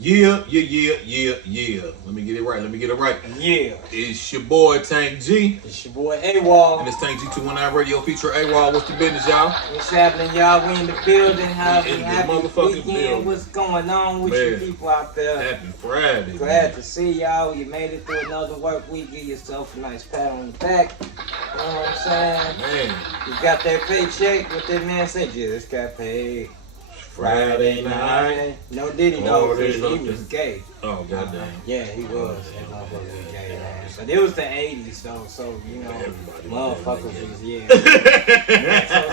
Yeah. Let me get it right. Yeah. It's your boy Tank G. It's your boy AWOL. And it's Tank G219 Radio feature AWOL. What's the business, y'all? What's happening, y'all? We in the building. Happy motherfucking weekend. building. What's going on with you people out there? Happy Friday. Glad to see y'all. You made it through another work week. Give yourself a nice pat on the back. You know what I'm saying? Man. You got that paycheck. What that man said? Just got paid. Friday night. No Diddy though, because he was gay. Oh, goddamn. Yeah, he was. That motherfucker was gay, man. But it was the 80s though, so, you know, motherfuckers was, yeah.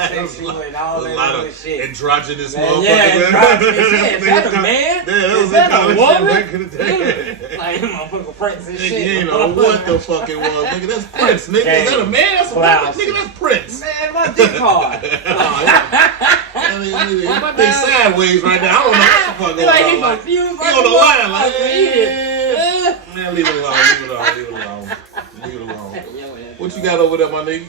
Sexual and all that other shit. Androgynous motherfuckers. Yeah, androgynous shit. Is that a man? Is that a woman? Like, motherfucker Prince and shit. You know what the fuck it was, nigga. That's Prince, nigga. Is that a man? That's a woman? Nigga, that's Prince. Man, my dick hard. My dick sideways right now. I don't know what the fuck going on. He's confused. He on the line like, man, leave it alone. What you got over there, my nigga?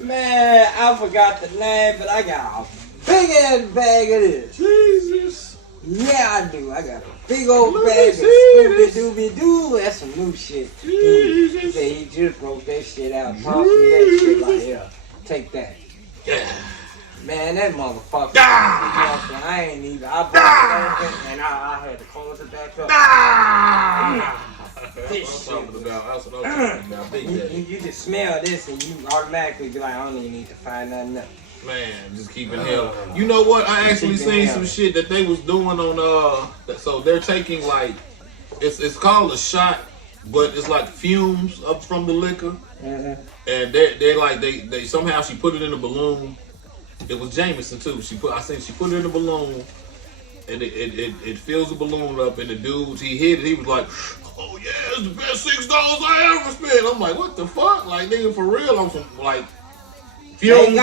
Man, I forgot the name, but I got a big ass bag of this. Jesus. Yeah, I do. I got a big old bag of Scooby-Dooby-Doo. That's some new shit. He said he just broke that shit out. Tossed me that shit like, here, take that. Yeah. Man, that motherfucker. I ain't even. I broke it open and I had to close it back up. This shit. You just smell this and you automatically be like, I don't even need to find nothing else. Man, just keeping hell. You know what? I actually seen some shit that they was doing on so they're taking like it's called a shot, but it's like fumes up from the liquor. And they somehow she put it in a balloon. It was Jameson too. She put it in a balloon, and it fills the balloon up. And the dude, he hit it. He was like, "Oh yeah, it's the best $6 I ever spent." I'm like, "What the fuck?" Like, nigga, for real? I'm some like fumes. They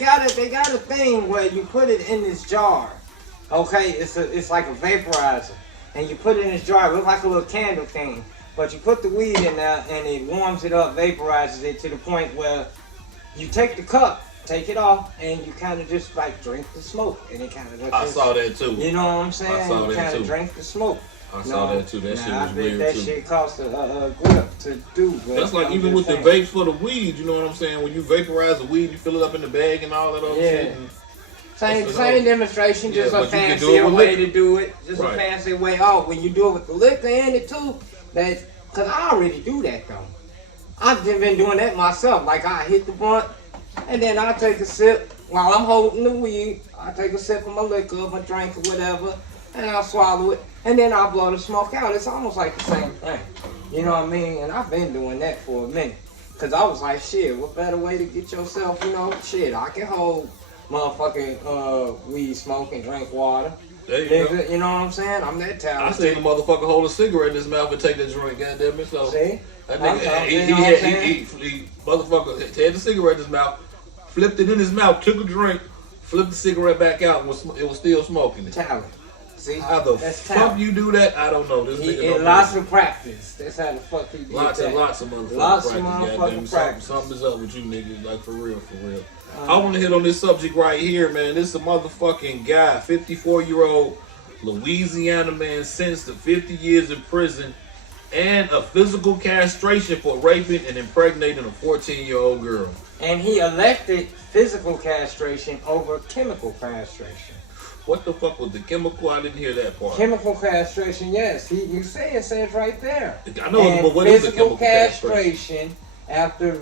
got a thing where you put it in this jar. Okay, it's like a vaporizer, and you put it in this jar. It looks like a little candle thing, but you put the weed in there, and it warms it up, vaporizes it to the point where you take the cup. Take it off, and you kind of just like drink the smoke, and it kind of. I saw that too. You know what I'm saying? I saw you that kind too. of drink the smoke. I saw that too. That shit was weird that too. That shit cost a grip to do. That's like even with the vapes for the weed. You know what I'm saying? When you vaporize the weed, you fill it up in the bag and all that other shit. Same demonstration, just a fancier way to do it. Just a fancy way. Oh, when you do it with the liquor in it too, because I already do that though. I've been doing that myself. Like I hit the blunt. And then I take a sip while I'm holding the weed. I take a sip of my liquor, my drink or whatever, and I'll swallow it. And then I'll blow the smoke out. It's almost like the same thing. You know what I mean? And I've been doing that for a minute. Because I was like, shit, what better way to get yourself, I can hold motherfucking weed smoke and drink water. There you go. You know what I'm saying? I'm that talented. I seen a motherfucker hold a cigarette in his mouth and take that joint, goddamn it. So see? That nigga, he motherfucker had the cigarette in his mouth, flipped it in his mouth, took a drink, flipped the cigarette back out, and it was still smoking it. Talent. See? How the fuck you do that? I don't know. This nigga lots of practice. That's how the fuck he did lots that. Lots of motherfucking lots practice. Of practice. Something's up with you niggas, like for real. I want to hit on this subject right here, man. This is a motherfucking guy, 54-year-old Louisiana man sentenced to 50 years in prison and a physical castration for raping and impregnating a 14-year-old girl. And he elected physical castration over chemical castration. What the fuck was the chemical? I didn't hear that part. Chemical castration, yes. It says right there. I know, but what is the chemical castration? After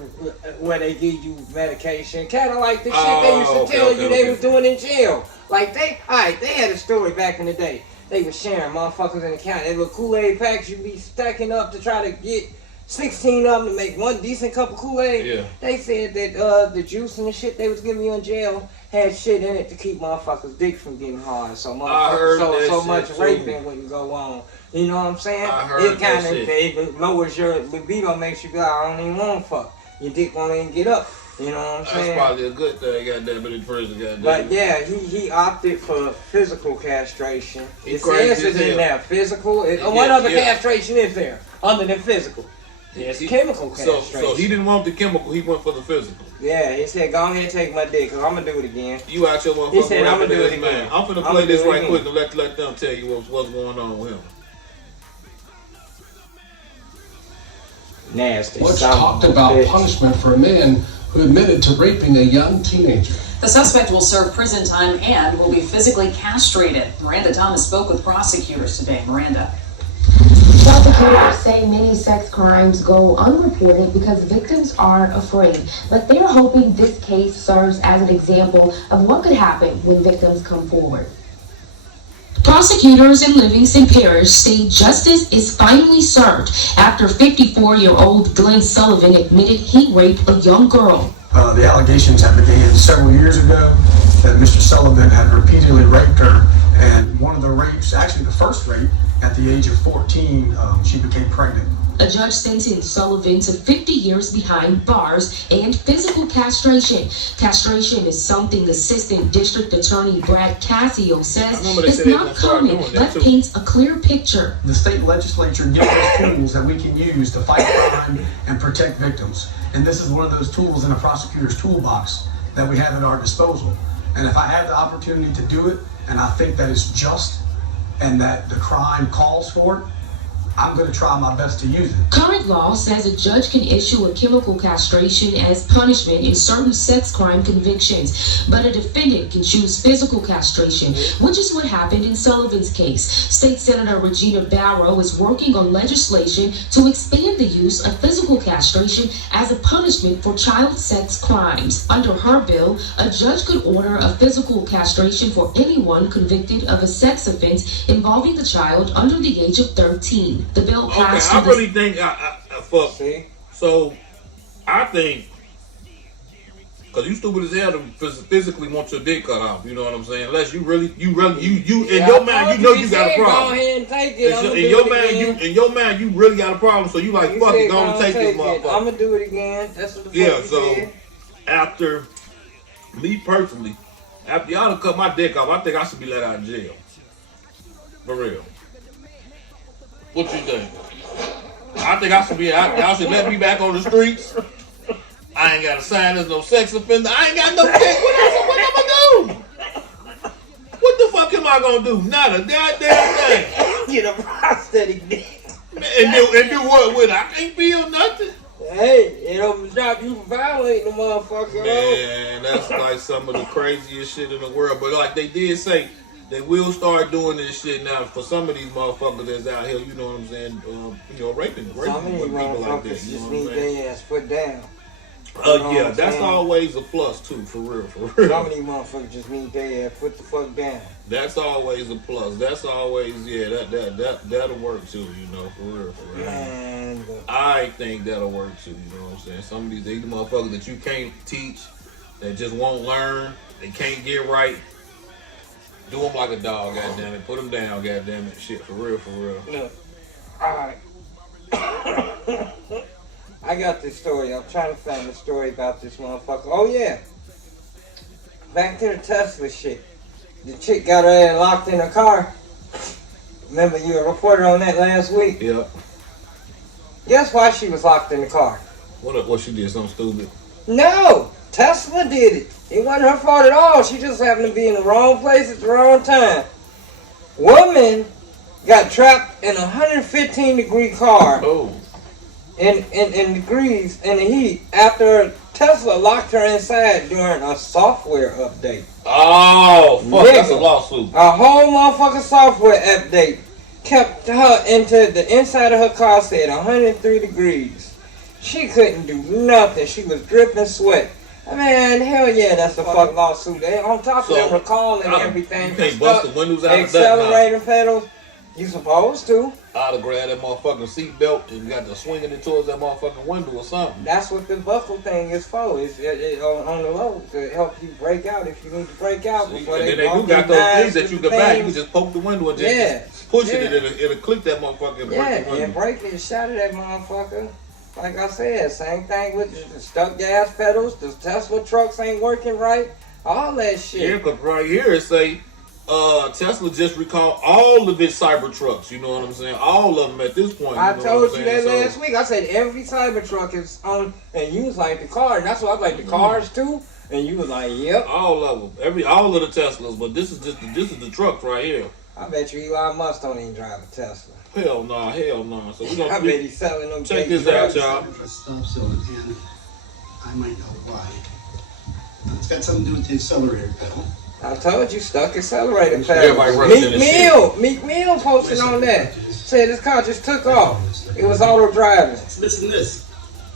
where they give you medication, kind of like the shit they used to tell you they was doing in jail. Like they had a story back in the day. They was sharing motherfuckers in the county. They little Kool-Aid packs you be stacking up to try to get 16 of them to make one decent cup of Kool-Aid. Yeah. They said that the juice and the shit they was giving you in jail had shit in it to keep motherfuckers' dick from getting hard. So much raping wouldn't go on. You know what I'm saying? It kind of lowers your libido, makes you go, I don't even want to fuck. Your dick won't even get up. You know what I'm saying? That's probably a good thing, goddamn it, in prison, goddamn. But yeah, he opted for physical castration. It says it's in there, physical. What other castration is there other than physical? There's chemical castration. So he didn't want the chemical, he went for the physical. Yeah, he said, go ahead and take my dick, because I'm going to do it again. You out your motherfucking He said, I'm going to do it again. I'm going to play this right quick and let them tell you what's going on with him. Nasty. Let's talk about punishment for a man who admitted to raping a young teenager. The suspect will serve prison time and will be physically castrated. Miranda Thomas spoke with prosecutors today. Miranda. Prosecutors say many sex crimes go unreported because victims are afraid, but they're hoping this case serves as an example of what could happen when victims come forward. Prosecutors in Livingston Parish say justice is finally served after 54-year-old Glenn Sullivan admitted he raped a young girl. The allegations have begun several years ago that Mr. Sullivan had repeatedly raped her, and one of the rapes, actually the first rape, at the age of 14, she became pregnant. A judge sentenced Sullivan to 50 years behind bars and physical castration. Castration is something Assistant District Attorney Brad Cassio says is not common, but paints a clear picture. The state legislature gives us tools that we can use to fight crime and protect victims. And this is one of those tools in a prosecutor's toolbox that we have at our disposal. And if I have the opportunity to do it, and I think that it's just, and that the crime calls for it, I'm going to try my best to use it. Current law says a judge can issue a chemical castration as punishment in certain sex crime convictions, but a defendant can choose physical castration, which is what happened in Sullivan's case. State Senator Regina Barrow is working on legislation to expand the use of physical castration as a punishment for child sex crimes. Under her bill, a judge could order a physical castration for anyone convicted of a sex offense involving a child under the age of 13. The bill passed. Okay, I really think fuck. So I think because you stupid as hell to physically want your dick cut off. You know what I'm saying? Unless you in your mind, you know you got a problem. Go ahead and take it. In your mind, you really got a problem. So you like fuck it, go and take this motherfucker. I'm gonna do it again. That's what the fuck you so said. After me personally, after y'all done cut my dick off, I think I should be let out of jail. For real. What you think? I think I should be out. Y'all should let me back on the streets. I ain't got to sign as no sex offender. I ain't got no dick. What am I gonna do? What the fuck am I gonna do? Not a goddamn thing. Get a prosthetic dick. And do what with it? I can't feel nothing. Hey, it don't stop you from violating the motherfucker. Man, that's like some of the craziest shit in the world. But like they did say, they will start doing this shit now for some of these motherfuckers that's out here, you know what I'm saying, raping some of these people like that. Just need their ass put down. Yeah, that's always a plus too, for real. Some of these motherfuckers just need their ass put the fuck down. That's always a plus. That's always, that'll work too, you know, for real. Man, I think that'll work too, you know what I'm saying. Some of these motherfuckers that you can't teach, that just won't learn, they can't get right. Do them like a dog, goddammit. Put them down, goddammit. Shit, for real. Look, alright. I got this story. I'm trying to find the story about this motherfucker. Oh, yeah. Back to the Tesla shit. The chick got her ass locked in her car. Remember, you reported on that last week? Yep. Guess why she was locked in the car? What she did? Something stupid? No! Tesla did it. It wasn't her fault at all. She just happened to be in the wrong place at the wrong time. Woman got trapped in a 115-degree car. Oh. In degrees in the heat after Tesla locked her inside during a software update. Oh, fuck, that's a lawsuit. A whole motherfucking software update kept her into the inside of her car, said 103 degrees. She couldn't do nothing. She was dripping sweat. Man, hell yeah, that's a fucking lawsuit. They on top of them recalling everything. You can't bust the windows out of that. Accelerator pedals. You supposed to. I'd have grabbed that motherfucking seatbelt and got to swinging it towards that motherfucking window or something. That's what the buckle thing is for. It's on the low to help you break out if you need to break out. Before and they then they do got those things that you can back. You can just poke the window and just push it and it'll click that motherfucker and break the window. And break it and shatter that motherfucker. Like I said, same thing with the stuck gas pedals. The Tesla trucks ain't working right. All that shit. Yeah, because right here it say Tesla just recalled all of its Cybertrucks. You know what I'm saying? All of them at this point. I told you that last week. I said every Cybertruck is on, and you was like the car, and that's why I was like the cars too. And you was like, yep. All of them, all of the Teslas, but this is the trucks right here. I bet you Elon Musk don't even drive a Tesla. Hell no, hell no. So we gonna I bet he's selling them. check this out, y'all. Stop selling, and I might know why. It's got something to do with the accelerator pedal. I told you, stuck accelerator Everybody pedal. running in the Meek Mill posted on that. Said this car just took off. It was auto driving. Listen to this.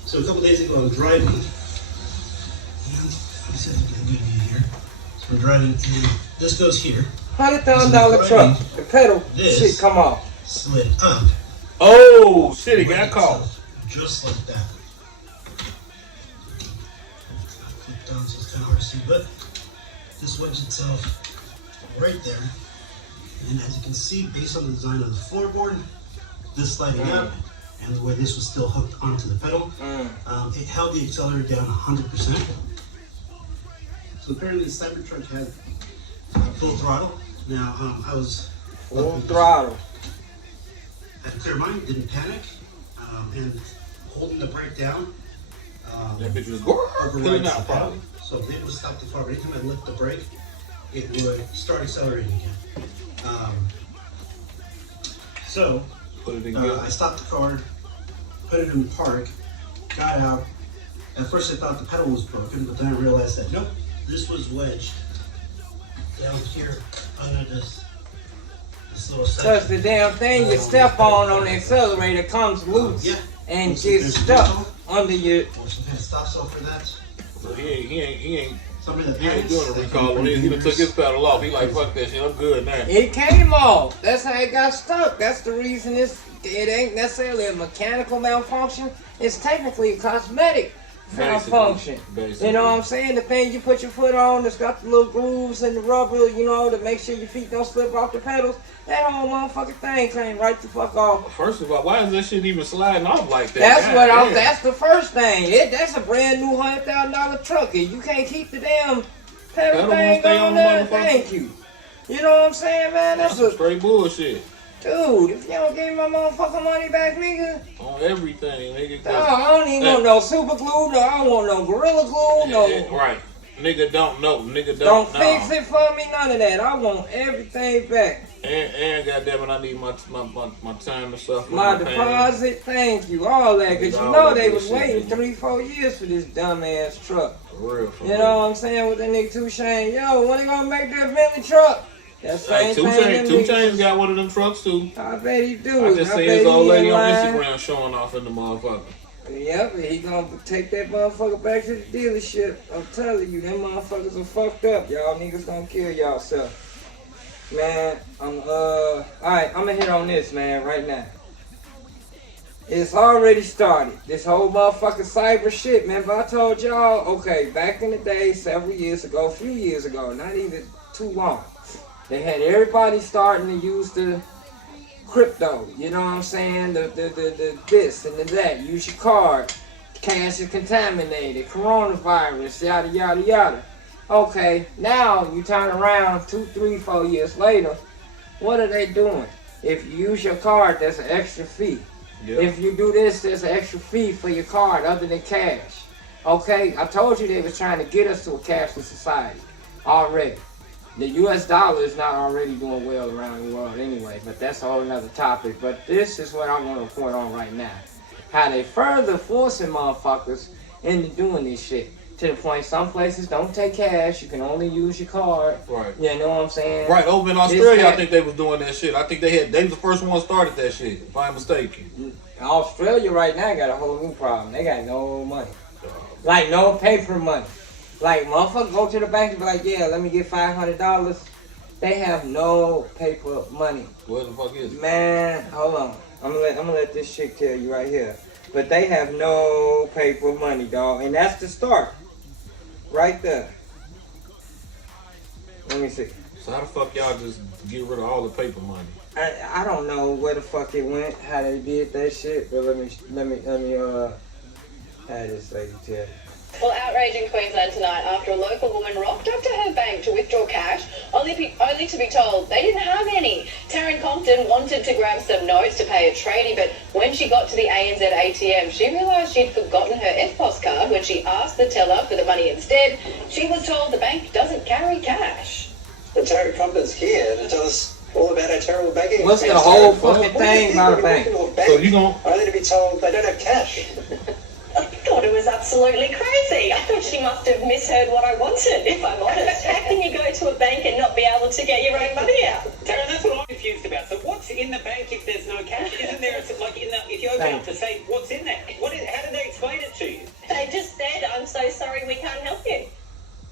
So a couple days ago, I was driving. And I said, I'm going to be here. So I'm driving, and this goes here. $100,000 truck. The pedal shit come off. Slid up. Oh shit, he got caught. Just like that. Click down, so it's kind of hard to see, but this wedged itself right there. And as you can see, based on the design of the floorboard, this sliding up, and the way this was still hooked onto the pedal, it held the accelerator down 100%. So apparently the Cybertruck had full throttle. Now I was Full throttle. had a clear mind, didn't panic, and holding the brake down. That bitch was overrides pulling the out pedal. probably. So it would stop the car. But anytime I lift the brake, it would start accelerating again. So Put it in I stopped the car, put it in park, got out. At first I thought the pedal was broken, but then I realized that nope, this was wedged down here under this little section. Cause the damn thing you step on the accelerator comes loose and gets stuck under your. Stop sign for that. So he ain't Somebody that doing a recall on this. He done took his pedal off. He like, fuck that shit, I'm good now. It came off. That's how it got stuck. That's the reason it ain't necessarily a mechanical malfunction. It's technically a cosmetic malfunction. Basically. You know what I'm saying? The thing you put your foot on that's got the little grooves and the rubber, you know, to make sure your feet don't slip off the pedals. That whole motherfucking thing came right the fuck off. First of all, why is that shit even sliding off like that? That's God damn. that's the first thing. That's a brand new $100,000 truck. And you can't keep the damn pedal thing stay on on the there. motherfucker. Thank you. You know what I'm saying, man? That's some straight bullshit. Dude, if you don't give me my motherfucking money back, nigga. On everything, nigga. No, I don't even want no super glue. No, I don't want no Gorilla Glue. No. Right. Nigga don't know. Nigga Don't know. fix it for me. None of that. I want everything back. And goddamn it, I need my time and stuff. My deposit, thank you, all that. Cause you know they was waiting 3-4 years for this dumbass truck. For real. You know what I'm saying with that nigga 2 Chainz? Yo, when they gonna make that Bentley truck? That same Two thing. Chainz got one of them trucks too. I bet he do. I just seen his old lady on Instagram showing off in the motherfucker. Yep, he gonna take that motherfucker back to the dealership. I'm telling you, them motherfuckers are fucked up. Y'all niggas gonna kill y'all self. Man, alright, I'm gonna hit on this, man, right now. It's already started. This whole motherfucking cyber shit, man. But I told y'all, okay, back in the day, several years ago, a few years ago, not even too long, they had everybody starting to use the crypto, you know what I'm saying? The this and the that. Use your card. Cash is contaminated. Coronavirus, yada yada yada. Okay, now you turn around 2, 3, 4 years later. What are they doing? If you use your card, there's an extra fee. Yep. If you do this, there's an extra fee for your card other than cash. Okay, I told you they was trying to get us to a cashless society already. The US dollar is not already doing well around the world anyway, but that's a whole another topic. But this is what I want to report on right now. How they further forcing motherfuckers into doing this shit. To the point some places don't take cash, you can only use your card. Right. You know what I'm saying? Right, over in Australia, I think they was doing that shit. I think they was the first one started that shit, if I'm mistaken. Australia right now got a whole new problem. They got no money. Like no paper money. Like motherfuckers go to the bank and be like, yeah, let me get $500. They have no paper money. What the fuck is it? Man, hold on. I'm gonna let this chick tell you right here. But they have no paper money, dog. And that's the start. Right there. Let me see. So how the fuck y'all just get rid of all the paper money? I don't know where the fuck it went, how they did that shit, but let me how this lady tell you. Well, outrage in Queensland tonight after a local woman rocked up to her bank to withdraw cash, only to be told they didn't have any. Taryn Compton wanted to grab some notes to pay a tradie, but when she got to the ANZ ATM, she realised she'd forgotten her EFTPOS card. When she asked the teller for the money instead, she was told the bank doesn't carry cash. But Taryn Compton's here to tell us all about a terrible banking What's the experience. whole fucking thing about a bank? So you gon' only to be told they don't have cash. I thought it was absolutely crazy. I thought she must have misheard what I wanted, if I'm honest. How can you go to a bank and not be able to get your own money out? Darren, that's what I'm confused about. So what's in the bank if there's no cash? Isn't there, like, if you open up to say, what's in there? How did they explain it to you? They just said, I'm so sorry, we can't help you.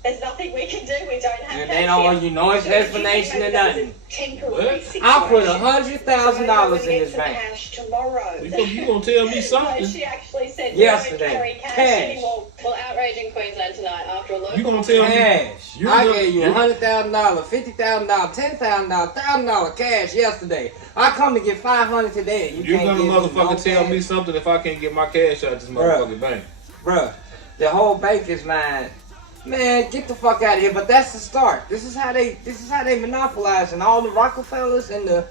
There's nothing we can do, we don't have And cash they don't here. want you no explanation or nothing. Temporary I put situation. $100,000 in this bank. Cash tomorrow. you gonna tell me No, something? she actually said Yesterday. we don't carry cash Cash. anymore. Well, outrage in Queensland tonight after a local... You gonna tell me? Cash. You're I gonna- gave you $100,000, $50,000, $10,000, $1,000 cash yesterday. I come to get $500 today. You can't gonna give me motherfucker no tell cash? me something if I can't get my cash out this motherfucking bank? Bruh, the whole bank is mine. Man, get the fuck out of here. But that's the start. This is how they monopolize, and all the Rockefellers and the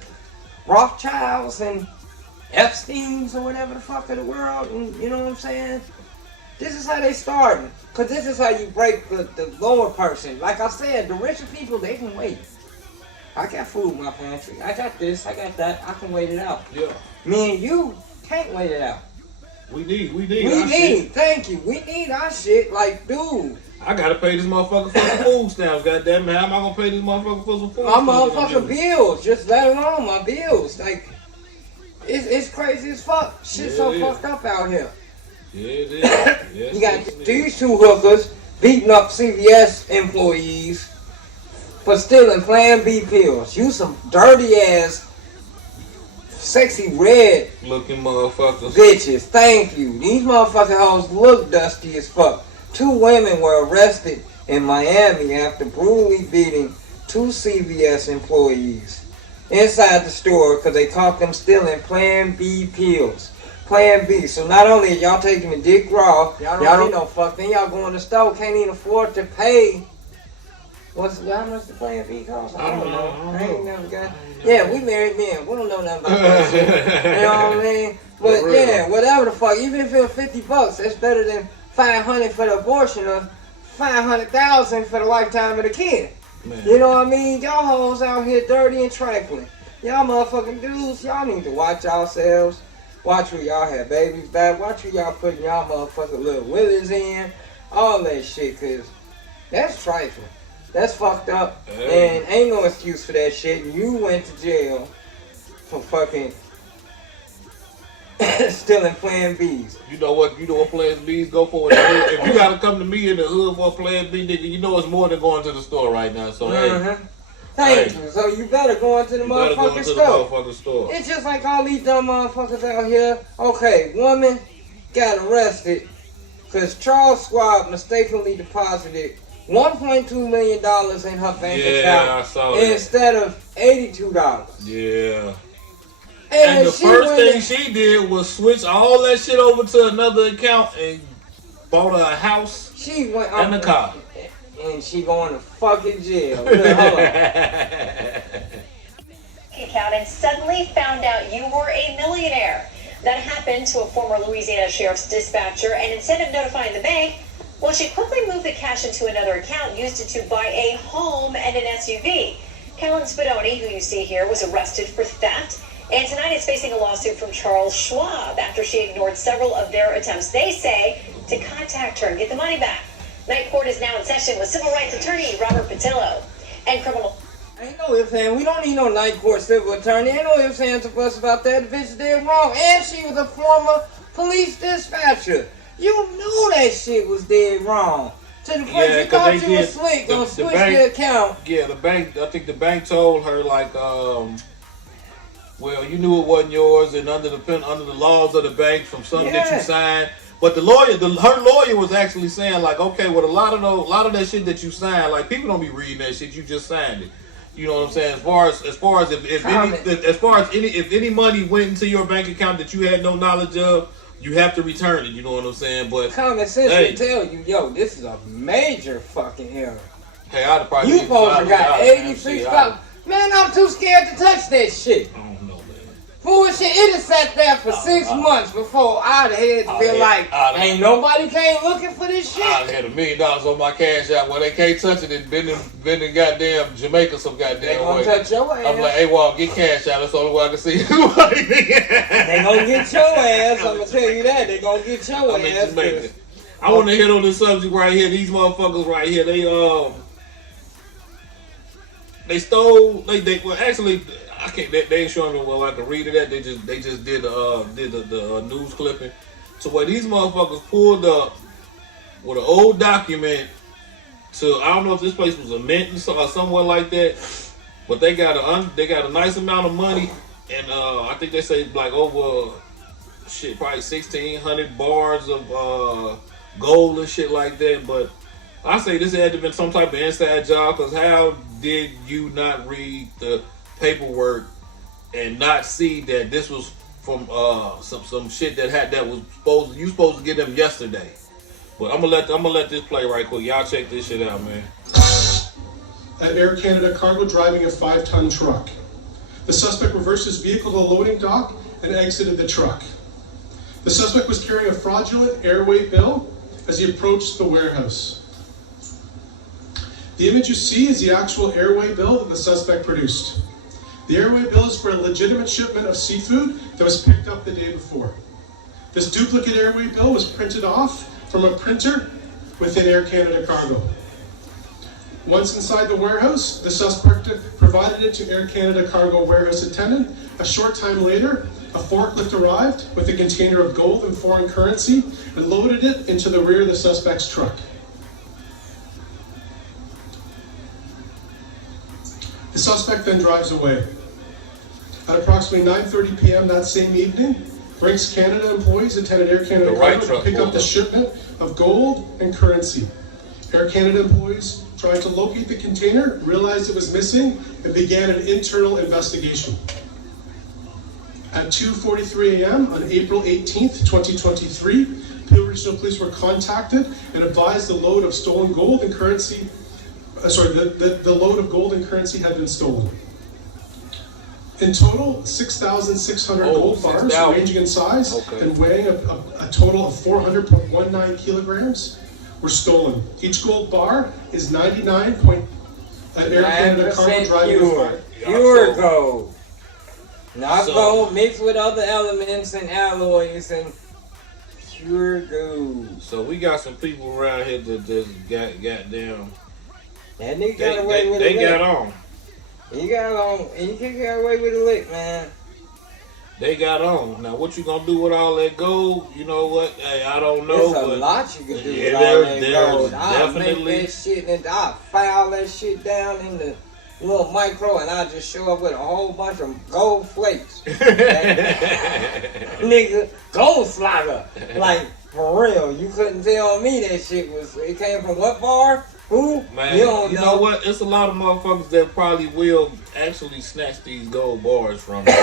Rothschilds and Epsteins or whatever the fuck of the world, and you know what I'm saying? This is how they starting. Cause this is how you break the lower person. Like I said, the richer people, they can wait. I got food in my pantry. I got this, I got that. I can wait it out. Yeah. Me and you can't wait it out. We need We our need, shit. thank you. We need our shit. Like, dude, I gotta pay this motherfucker for some food stamps, goddamn it. How am I gonna pay this motherfucker for some food my stamps? motherfucking bills, just let alone my bills. Like, it's crazy as fuck. Shit's so Yeah, it is. fucked up out here. Yeah, it is. Yes, You yes, got it is. these two hookers beating up CVS employees for stealing Plan B pills. You some dirty ass, sexy red Looking motherfuckers. bitches. Thank you. These motherfucking hoes look dusty as fuck. 2 women were arrested in Miami after brutally beating 2 CVS employees inside the store because they caught them stealing Plan B pills. Plan B. So not only are y'all taking the dick raw, y'all don't need no fuck. Then y'all go in the store, can't even afford to pay. How much the Plan B cost? I don't know. I ain't never got. Yeah, we married men. We don't know nothing about that shit. You know what I mean? But For real. yeah, whatever the fuck. Even if it was $50, that's better than $500 for the abortion or $500,000 for the lifetime of the kid. Man. You know what I mean? Y'all hoes out here dirty and trifling. Y'all motherfucking dudes, y'all need to watch yourselves. Watch who y'all have babies back. Watch who y'all putting y'all motherfucking little willies in. All that shit, cause that's trifling. That's fucked up. Hey. And ain't no excuse for that shit. You went to jail for fucking stealing Plan Bs. You know what Plan B's go for? If you gotta come to me in the hood for a Plan B, nigga, you know it's more than going to the store right now. So hey, Thank Hey. you. So you better go into the you better go motherfucking into the store. motherfucking store. It's just like all these dumb motherfuckers out here. Okay, woman got arrested because Charles Swabb mistakenly deposited $1.2 million in her bank Yeah, account I saw that. instead of $82. Yeah. And the she first went thing and- she did was switch all that shit over to another account and bought her a house she went and a car. and she going to fucking jail. Look, hold on. Account and suddenly found out you were a millionaire. That happened to a former Louisiana sheriff's dispatcher, and instead of notifying the bank, well, she quickly moved the cash into another account, used it to buy a home and an SUV. Kellen Spadoni, who you see here, was arrested for theft, and tonight is facing a lawsuit from Charles Swabb after she ignored several of their attempts, they say, to contact her and get the money back. Night court is now in session with civil rights attorney Robert Patillo and criminal. Ain't no ifs, and we don't need no night court civil attorney. Ain't no ifs, ands, or buts about that. The bitch did wrong, and she was a former police dispatcher. You knew that shit was dead wrong. To the point Yeah, you 'cause thought they you was did- slick, the gonna switch bank- the account. Yeah, the bank. I think the bank told her like, well, you knew it wasn't yours, and under the laws of the bank, from something that Yeah. you signed. But her lawyer was actually saying like, okay, well, a lot of that shit that you signed, like people don't be reading that shit. You just signed it. You know what I'm saying? As far as if any money went into your bank account that you had no knowledge of, you have to return it. You know what I'm saying? But Common sense hey. will tell you, yo, this is a major fucking error. hey, I'd probably You supposed to got $86. Man, I'm too scared to touch that shit. I don't know, man. Bullshit, it has sat there for 6 months before I'd had to be like, ain't nobody came looking for this shit. I had $1 million on my cash out. Well, they can't touch it. It's been in goddamn Jamaica some goddamn They gonna way. touch your ass. I'm like, hey, Walt, get cash out. That's the only way I can see. They gonna get your ass. I'm gonna tell you that. They gonna get your ass. I want to hit on this subject right here. These motherfuckers right here, they stole. Well, actually, I can't. They ain't showing me well I can read it at. They just did the news clipping to where these motherfuckers pulled up with an old document to, I don't know if this place was a mint or somewhere like that, but they got a nice amount of money, and I think they say like over shit probably 1,600 bars of gold and shit like that. But I say this had to been some type of inside job, because how did you not read the paperwork and not see that this was from some shit that was supposed to get them yesterday? But I'm gonna let this play right quick. Y'all check this shit out, man. At Air Canada Cargo driving a 5-ton truck. The suspect reversed his vehicle to the loading dock and exited the truck. The suspect was carrying a fraudulent airway bill as he approached the warehouse. The image you see is the actual airway bill that the suspect produced. The airway bill is for a legitimate shipment of seafood that was picked up the day before. This duplicate airway bill was printed off from a printer within Air Canada Cargo. Once inside the warehouse, the suspect provided it to Air Canada Cargo warehouse attendant. A short time later, a forklift arrived with a container of gold and foreign currency and loaded it into the rear of the suspect's truck. The suspect then drives away. At approximately 9:30 p.m. that same evening, Brinks Canada employees attended Air Canada Cargo to pick up the shipment of gold and currency. Air Canada employees tried to locate the container, realized it was missing, and began an internal investigation. At 2:43 a.m. on April 18th, 2023, Peel Regional Police were contacted and advised the load of stolen gold and currency. The load of gold and currency had been stolen. In total, 6,600 gold bars, ranging in size and weighing a total of 400.19 kilograms, were stolen. Each gold bar is 99. At Air Canada Cargo driving pure gold. Not gold mixed with other elements and alloys and pure gold. So we got some people around here that just goddamn. That nigga got away with it. They got on. He got on, and he got away with a lick, man. They got on. Now, what you gonna do with all that gold? You know what? Hey, I don't know. There's a lot you can do with all that gold. I'll make that shit and I'll file that shit down in the little micro, and I'll just show up with a whole bunch of gold flakes. Nigga, gold slugger. Like, for real, you couldn't tell me that shit it came from what bar? Who? Man, you know what? It's a lot of motherfuckers that probably will actually snatch these gold bars from you.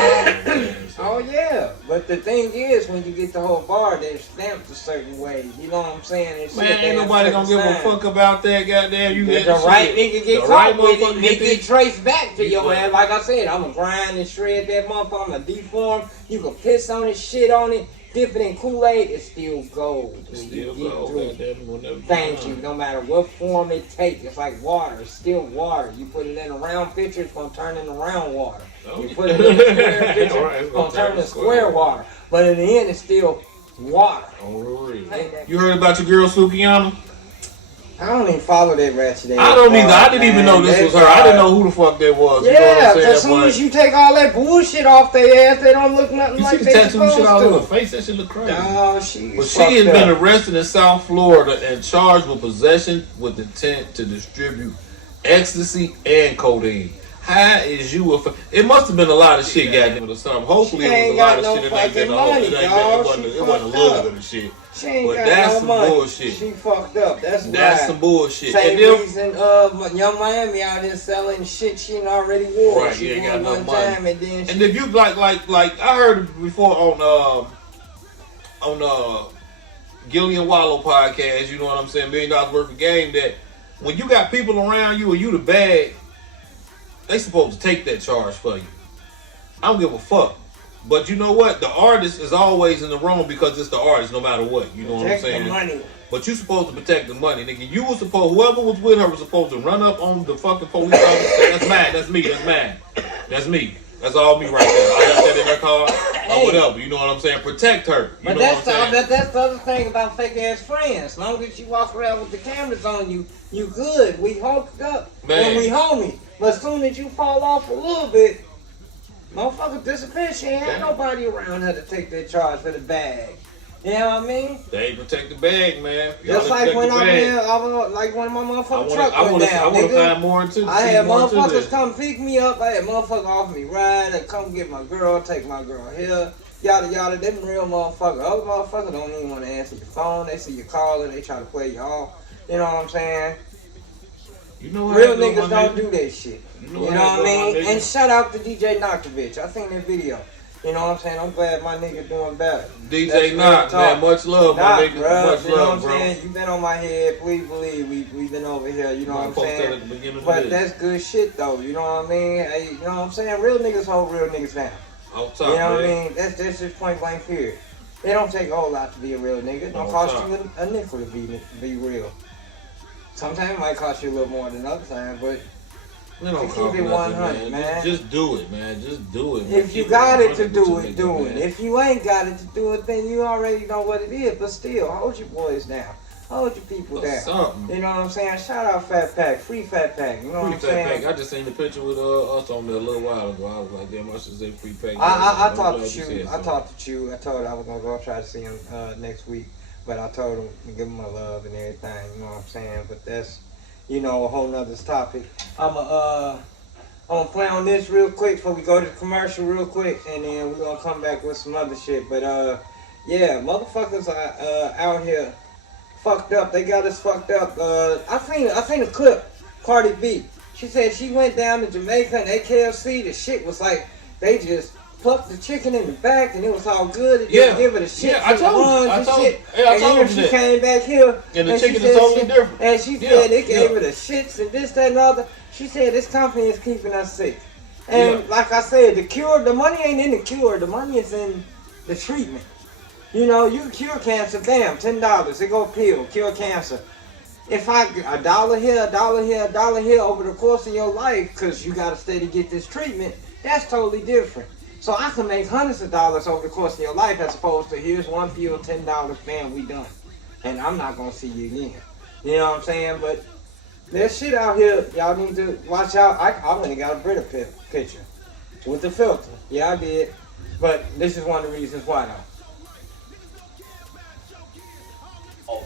Oh yeah, but the thing is, when you get the whole bar, they're stamped a certain way. You know what I'm saying? It's man, ain't nobody gonna give a fuck about that. Goddamn, you get the right nigga get caught with it, nigga get traced back to your ass. Like I said, I'ma grind and shred that motherfucker. I'ma deform. You can piss on it, shit on it. Dip it in Kool-Aid, it's still gold. It's still gold. Thank you. No matter what form it takes, it's like water. It's still water. You put it in a round pitcher, it's gonna turn into round water. You put it in a square pitcher, it's gonna turn into square water. But in the end, it's still water. You heard about your girl Sukiyama? I don't even follow that ratchet ass. I don't either. I didn't even know this was her. I didn't know who the fuck that was. Yeah, you know what I'm saying? As soon as you take all that bullshit off their ass, they don't look nothing like they supposed to. You see the tattoo shit all over her face? That shit look crazy. No, she has been arrested in South Florida and charged with possession with intent to distribute ecstasy and codeine. How is you it must have been a lot of shit, goddamn it, or something. Hopefully it was a lot of shit. It ain't been a whole. It wasn't a little bit of shit. She ain't but got that's no some money. bullshit. She fucked up. That's some bullshit. Same reason Young Miami out here selling shit she ain't already wore. Right, she ain't got no money. time and then and if you like I heard before on Gillian Wallow podcast, you know what I'm saying, $1 million worth of game, that when you got people around you and you the bag, they supposed to take that charge for you. I don't give a fuck. But you know what? The artist is always in the wrong because it's the artist, no matter what. You know what I'm saying? The money. But you supposed to protect the money, nigga. You was supposed, whoever was with her was supposed to run up on the fucking police officer and say, that's mine, that's me, that's mine. That's me. That's all me right there. I got that in her car or whatever. You know what I'm saying? Protect her. You but know that's what I'm saying? That's the other thing about fake ass friends. As long as you walk around with the cameras on you, you good. We hooked up and we homie. But as soon as you fall off a little bit, motherfucker disappear. She ain't had nobody around her to take that charge for the bag. You know what I mean? They ain't protect the bag, man. Just like when I'm here, like when my motherfucking truck went down. I want to find more into this. I had motherfuckers come pick me up. I had motherfuckers offer me ride. They come get my girl, take my girl here. Yada yada. Them real motherfuckers. Other motherfuckers don't even want to answer your phone. They see you calling. They try to play you off. You know what I'm saying? You know real niggas don't do that shit. You know what I mean? And shout out to DJ Knockovich. I seen that video. You know what I'm saying? I'm glad my nigga doing better. DJ Knock, man, much love, my nigga. Bro, much you know love, what I'm saying? You been on my head. Please believe we've been over here. You know what I'm saying? But that's good shit, though. You know what I mean? Hey, you know what I'm saying? Real niggas hold real niggas down. On top, you know what I man. mean? That's just point blank period. It don't take a whole lot to be a real nigga. It don't cost you a nickel to be real. Sometimes it might cost you a little more than other times, but keep it 100, man. Just do it, man. Just do it. If you got it to do it, do it. If you ain't got it to do it, then you already know what it is. But still, hold your boys down. Hold your people down. Something. You know what I'm saying? Shout out Fat Pack. Free Fat Pack. You know what I'm saying? I just seen the picture with us on there a little while ago. I was like, damn, I should say Free Pack. I talked to Chew. I told her I was going to go try to see him next week. But I told him to give him my love and everything. You know what I'm saying? But that's, you know, a whole nother topic. I'm gonna play on this real quick before we go to the commercial real quick, and then we're gonna come back with some other shit. But yeah, motherfuckers are out here fucked up. They got us fucked up. I seen a clip, Cardi B. She said she went down to Jamaica and ate KFC. The shit was like they just plucked the chicken in the back and it was all good. It didn't give it a shit. Yeah, I told you. And then she came back here and the chicken is totally different. And she said it gave her the shits and this, that, and other. She said this company is keeping us sick. And like I said, the money ain't in the cure. The money is in the treatment. You know, you can cure cancer, bam, $10. It go pill, cure cancer. If I $1 here, $1 here, $1 here over the course of your life, because you got to stay to get this treatment, that's totally different. So I can make hundreds of dollars over the course of your life as opposed to here's one pill, $10, bam, we done. And I'm not going to see you again. You know what I'm saying? But there's shit out here. Y'all need to watch out. I went and got a Brita picture with the filter. Yeah, I did. But this is one of the reasons why though.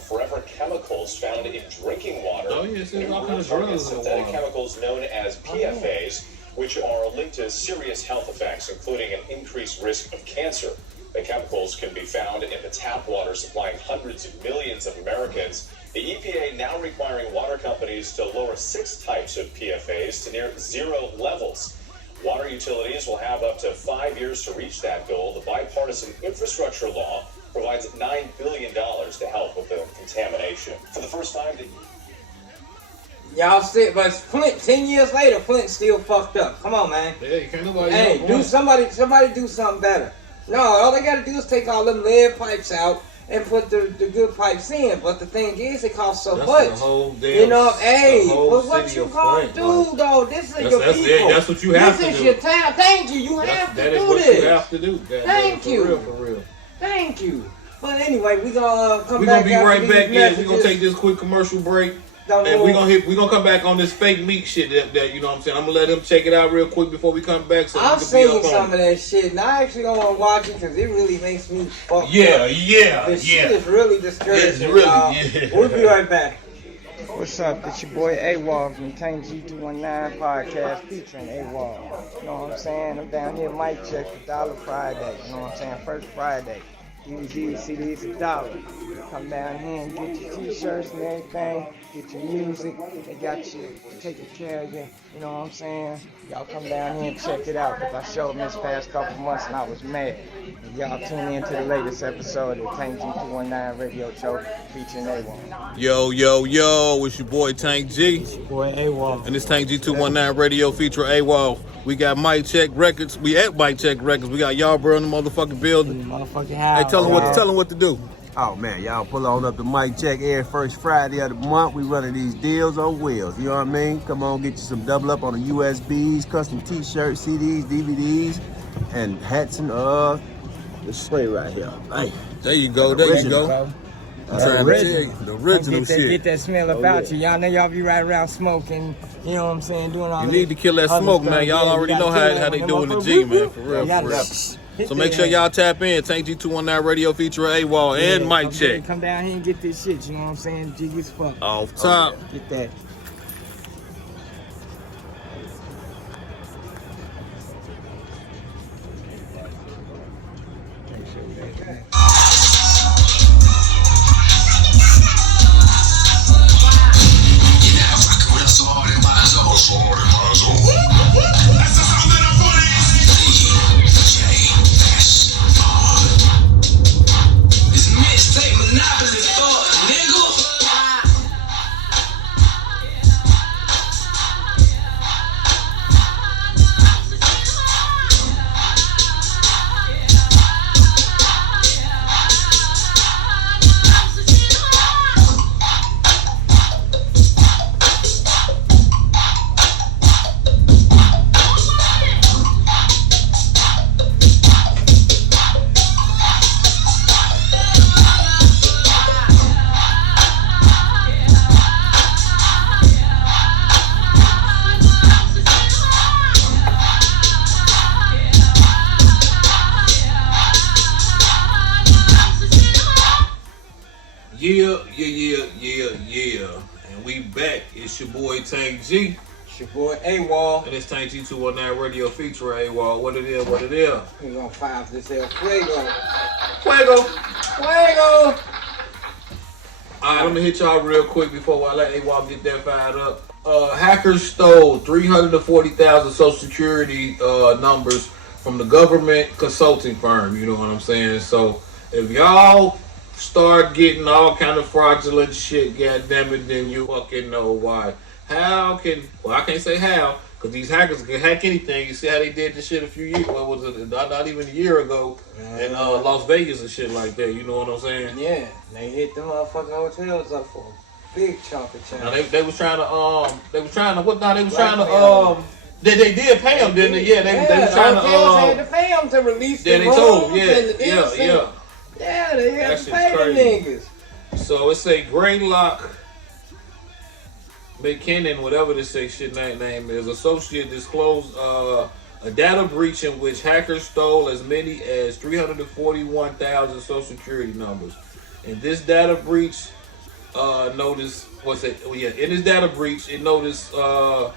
Forever chemicals found in drinking water. Oh, yes, there's all kinds of drugs in synthetic water. chemicals known as PFAs, which are linked to serious health effects, including an increased risk of cancer. The chemicals can be found in the tap water supplying hundreds of millions of Americans. The EPA now requiring water companies to lower 6 types of PFAS to near 0 levels. Water utilities will have up to 5 years to reach that goal. The bipartisan infrastructure law provides $9 billion to help with the contamination. For the first time, y'all see, but Flint, 10 years later, Flint's still fucked up. Come on, man. Yeah, you can't nobody. Hey, do somebody do something better. No, all they gotta do is take all them lead pipes out and put the good pipes in. But the thing is, it costs so much. The whole damn, you know, hey, but what you gonna do though? This is your people. That's what you have to do. This is your time. Thank you. You have to do this. That is what you have to do. Thank you. For real. Thank you. But anyway, we gonna come back. We're gonna be right back. Yeah, we're gonna take this quick commercial break. And we're gonna come back on this fake meat shit that you know what I'm saying. I'm gonna let him check it out real quick before we come back. So I've seen some of that shit, and I actually don't want to watch it because it really makes me fucked up. This shit is really discouraging. We'll be right back. What's up? It's your boy AWOL from Tank G219 podcast featuring AWOL. You know what I'm saying? I'm down here mic check for $1 Friday. You know what I'm saying? First Friday. These CDs $1. come down here and get your t-shirts and everything, get your music. They got you taking care of you. You know what I'm saying? Y'all come down here and check it out, because I showed this past couple months and I was mad. And y'all tune in to the latest episode of the Tank G219 Radio Show featuring A1. Yo, yo, yo, it's your boy Tank G. It's your boy A1. And this Tank G219 Radio featuring A1. We got HEIST Records. We at HEIST Records. We got y'all bro in the motherfucking building. Motherfucking house. Hey, tell them what to do. Oh man, y'all pull on up to HEIST every first Friday of the month. We running these deals on wheels. You know what I mean? Come on, get you some double up on the USBs, custom t-shirts, CDs, DVDs, and hats and the spray right here. Hey, there you go. There you go. I'm trying to tell you, the original shit. Get that smell about you. Y'all know y'all be right around smoking. You know what I'm saying? Doing all you need to kill that smoke, man. Y'all already know how they do in the G, man. For real, for real. So make sure y'all tap in. Tank G219 Radio featuring AWOL and HEIST. Come down here and get this shit. You know what I'm saying? Jiggy as fuck. Off top. Get that. Yeah. And we back. It's your boy Tank G. It's your boy AWOL. And it's Tank G219 Radio featuring AWOL. What it is? We're gonna fire this El Fuego. Alright, I'm gonna hit y'all real quick before I let AWOL get that fired up. Hackers stole 340,000 Social Security numbers from the government consulting firm. You know what I'm saying? So if y'all start getting all kind of fraudulent shit, goddammit, then you fucking know why. I can't say how, because these hackers can hack anything. You see how they did this shit a few years, what was it, not even a year ago, in Las Vegas and shit like that, you know what I'm saying? Yeah, they hit the motherfucking hotels up for a big chunk of change. Now they was trying to, they did pay them, didn't they? Yeah, they was trying to, had to pay them to release the they told them, yeah. Yeah, they had to pay the niggas. So it's a Greylock McKinnon, whatever this shit name is, associate disclosed a data breach in which hackers stole as many as 341,000 Social Security numbers. In this data breach, in this data breach, it noticed it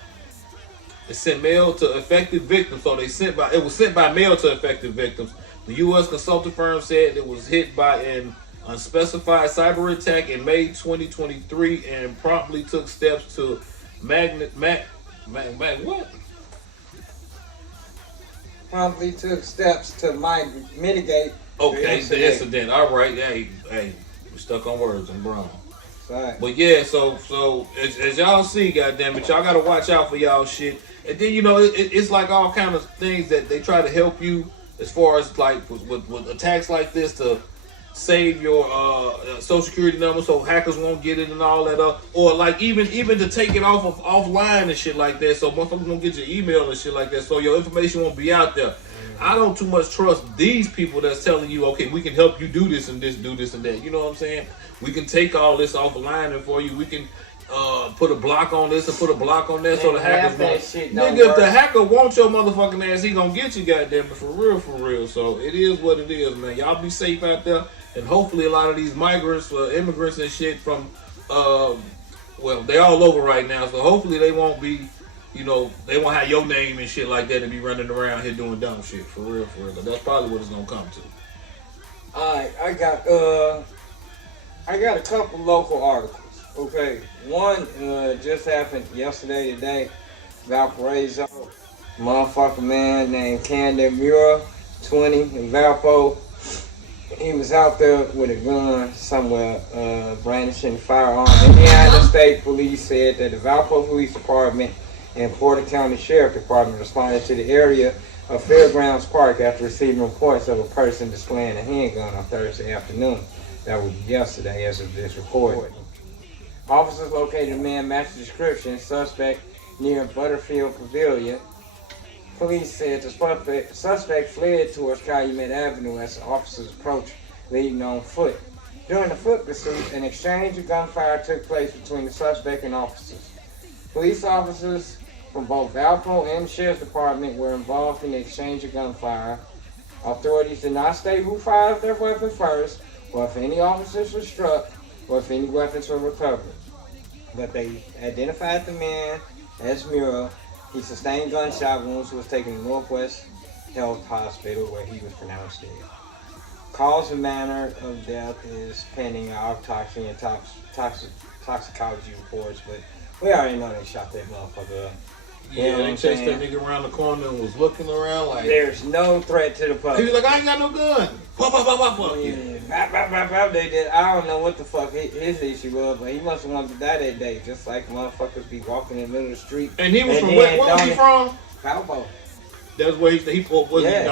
sent mail to affected victims. So it was sent by mail to affected victims. The U.S. consulting firm said it was hit by an unspecified cyber attack in May 2023 and promptly took steps to Promptly took steps to mitigate the incident. All right, hey, we're stuck on words and brown. Right. But yeah, so as y'all see, goddammit, y'all gotta watch out for y'all shit. And then it's like all kind of things that they try to help you. As far as like with attacks like this to save your Social Security number so hackers won't get it and all that or like even to take it offline and shit like that, so motherfuckers won't get your email and shit like that, so your information won't be out there. I don't too much trust these people that's telling you, okay, we can help you do this and that. You know what I'm saying? We can take all this offline and for you. We can put a block on this and put a block on that so the hackers won't. Nigga, if the hacker wants your motherfucking ass, he gonna get you, goddamn it, for real. So it is what it is, man. Y'all be safe out there, and hopefully a lot of these migrants, immigrants and shit from, they all over right now. So hopefully they won't be, they won't have your name and shit like that and be running around here doing dumb shit, for real. But that's probably what it's gonna come to. Alright, I got I got a couple local articles. Okay, one just happened yesterday, today. Valparaiso, motherfucker man named Candy Mura, 20 in Valpo. He was out there with a gun somewhere, brandishing a firearm. Indiana State Police said that the Valpo Police Department and Porter County Sheriff Department responded to the area of Fairgrounds Park after receiving reports of a person displaying a handgun on Thursday afternoon. That was yesterday as of this recording. Officers located a man matching the description, suspect near Butterfield Pavilion. Police said the suspect fled towards Calumet Avenue as the officers approached, leading on foot. During the foot pursuit, an exchange of gunfire took place between the suspect and officers. Police officers from both Valpo and the Sheriff's Department were involved in the exchange of gunfire. Authorities did not state who fired their weapon first, or if any officers were struck, or if any weapons were recovered. But they identified the man as Mura. He sustained gunshot wounds and was taken to Northwest Health Hospital where he was pronounced dead. Cause and manner of death is pending autopsy and toxicology reports, but we already know they shot that motherfucker up. Yeah, they chased that nigga around the corner and was looking around like... There's no threat to the public. He was like, I ain't got no gun. Pop, pop, pop, pop, pop. Yeah. They did. I don't know what the fuck his issue was, but he must have wanted to die that day, just like motherfuckers be walking in the middle of the street. And he was from where was he from? Valpo. That's where he was.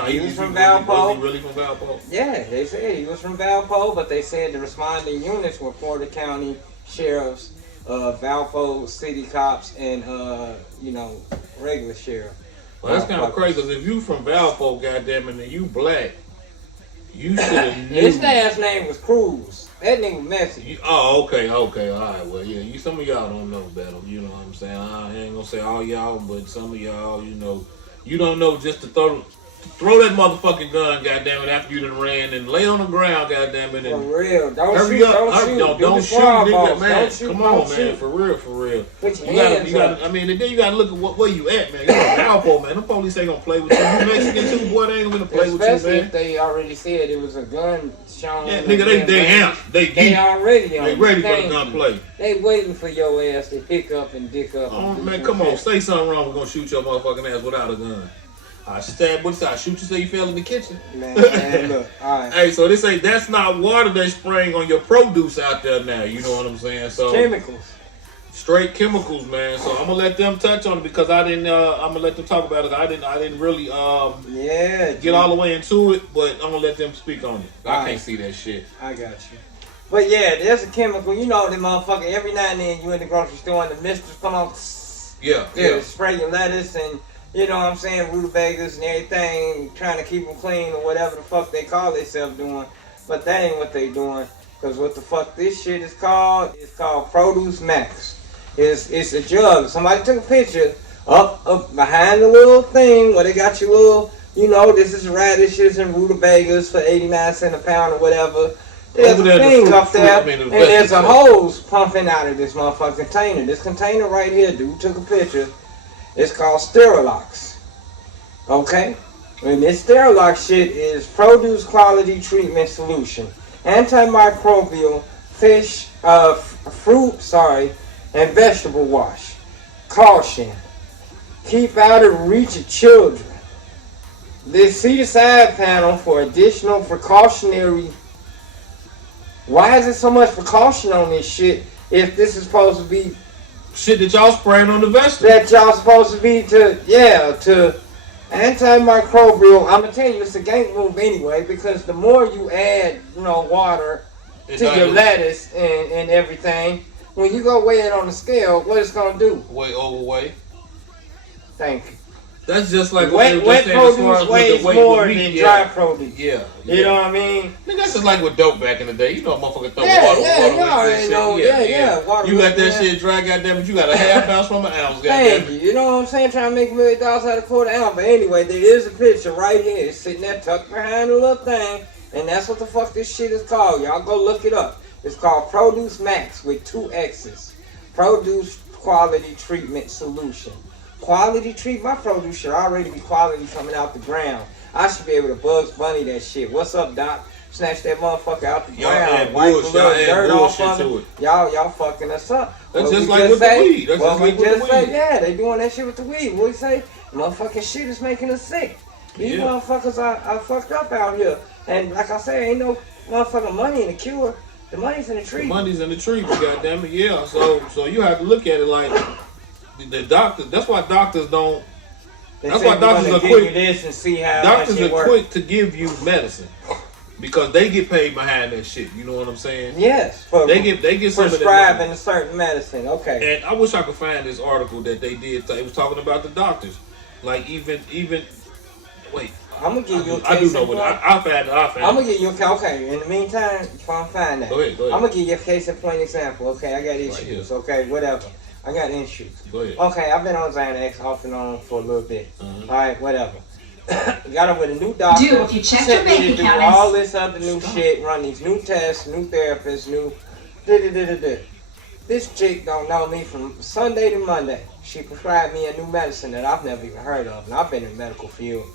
He was from Valpo. Was he really from Valpo? Yeah, they said he was from Valpo, but they said the responding units were Porter County sheriffs, Valpo city cops, and regular sheriff. Well, that's kind of crazy because if you from Valpo, goddamn it, and you black, you should have knew. His dad's name was Cruz. That nigga messy. Okay, all right. Well, yeah, some of y'all don't know better. You know what I'm saying? I ain't gonna say all y'all, but some of y'all, you don't know just to throw that motherfucking gun, goddamn it, after you done ran and lay on the ground, goddamn it. And for real, don't hurry shoot, up, don't shoot, nigga, man. Come on, man, for real. You gotta. I mean, and then you gotta look at where you at, man. You Valpo, man. The police ain't gonna play with you. You Mexican too, boy. They ain't gonna play with you, man. Especially if they already said it was a gun shown. Yeah, nigga, they amped. They already on. They ready for the gunplay. They waiting for your ass to pick up and dick up. Oh man, come on, say something wrong. We're gonna shoot your motherfucking ass without a gun. I stab, what's that? I shoot you so you fell in the kitchen. Man, look, all right. Hey, so that's not water they spraying on your produce out there now. You know what I'm saying? So chemicals, straight chemicals, man. So I'm gonna let them touch on it because I didn't. I'm gonna let them talk about it. I didn't really get all the way into it, but I'm gonna let them speak on it. I can't see that shit. I got you. But yeah, there's a chemical. You know that motherfucker. Every now and then you in the grocery store and the mistress come on. Yeah. Spray your lettuce and. You know what I'm saying, rutabagas and everything, trying to keep them clean or whatever the fuck they call themselves doing. But that ain't what they doing. Because what the fuck this shit is called, it's called ProduceMAXX. It's a jug. Somebody took a picture up behind the little thing where they got your little, this is radishes and rutabagas for 89 cents a pound or whatever. There's a thing up there, and there's a hose pumping out of this motherfucking container. This container right here, dude took a picture. It's called STERILOX. Okay? And this STERILOX shit is produce quality treatment solution. Antimicrobial fruit and vegetable wash. Caution. Keep out of reach of children. See the side panel for additional precautionary. Why is it so much precaution on this shit if this is supposed to be shit that y'all spraying on the vegetables? That y'all supposed to be to antimicrobial. I'm gonna tell you, it's a gank move anyway, because the more you add, water to your lettuce and everything, when you go weigh it on the scale, what it's gonna do? Way overweight. Thank you. That's just like wet produce weighs more than dry produce. Yeah. You know what I mean? Nigga, that's just like with dope back in the day. You know, motherfucker throw water with shit. Water you let that shit dry, goddamn it. You got a half ounce from an ounce, goddamn it. You know what I'm saying? Trying to make $1 million out of $1/4 ounce. But anyway, there is a picture right here. It's sitting there tucked behind the little thing, and that's what the fuck this shit is called. Y'all go look it up. It's called ProduceMAXX with 2 X's. Produce Quality Treatment Solution. Quality treat, my produce should already be quality coming out the ground. I should be able to Bugs Bunny that shit. What's up, Doc? snatch that motherfucker out the Y'all ground, add wipe a bullshit, little y'all add dirt off bullshit of to it. it. Y'all fucking us up. That's What just we like with the say? weed. That's What just we like with the just say? weed. Yeah, they doing that shit with the weed. What we say? Motherfucking shit is making us sick. These motherfuckers are fucked up out here. And like I said, ain't no motherfucking money in the cure. The money's in the tree. The money's in the treatment, goddammit. Yeah. So you have to look at it like the doctor. That's why doctors don't. That's why doctors are quick. This and see how doctors are work. quick to give you medicine because they get paid behind that shit. You know what I'm saying? Yes. They get some of that prescribing a certain medicine. Okay. And I wish I could find this article that they did. It was talking about the doctors. Like even wait. I'm gonna give you a case. I do know what I found. I'm gonna give you a okay. In the meantime, if I find that, go ahead. I'm gonna give you a case in point example. Okay, I got issues. Right, okay, whatever. I got issues. Go ahead. Okay, I've been on Xanax off and on for a little bit. All right, whatever. Got up with a new doctor. Dude, if you check your bank account, do all this other new shit, run these new tests, new therapists, new. This chick don't know me from Sunday to Monday. She prescribed me a new medicine that I've never even heard of, and I've been in the medical field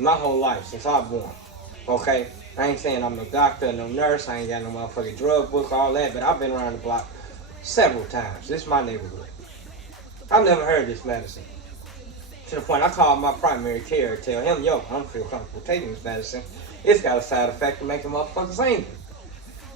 my whole life since I was born. Okay, I ain't saying I'm no doctor, no nurse. I ain't got no motherfucking drug book, all that, but I've been around the block several times. This is my neighborhood. I've never heard this medicine. To the point I called my primary care and tell him, yo, I don't feel comfortable taking this medicine. It's got a side effect of making motherfuckers angry.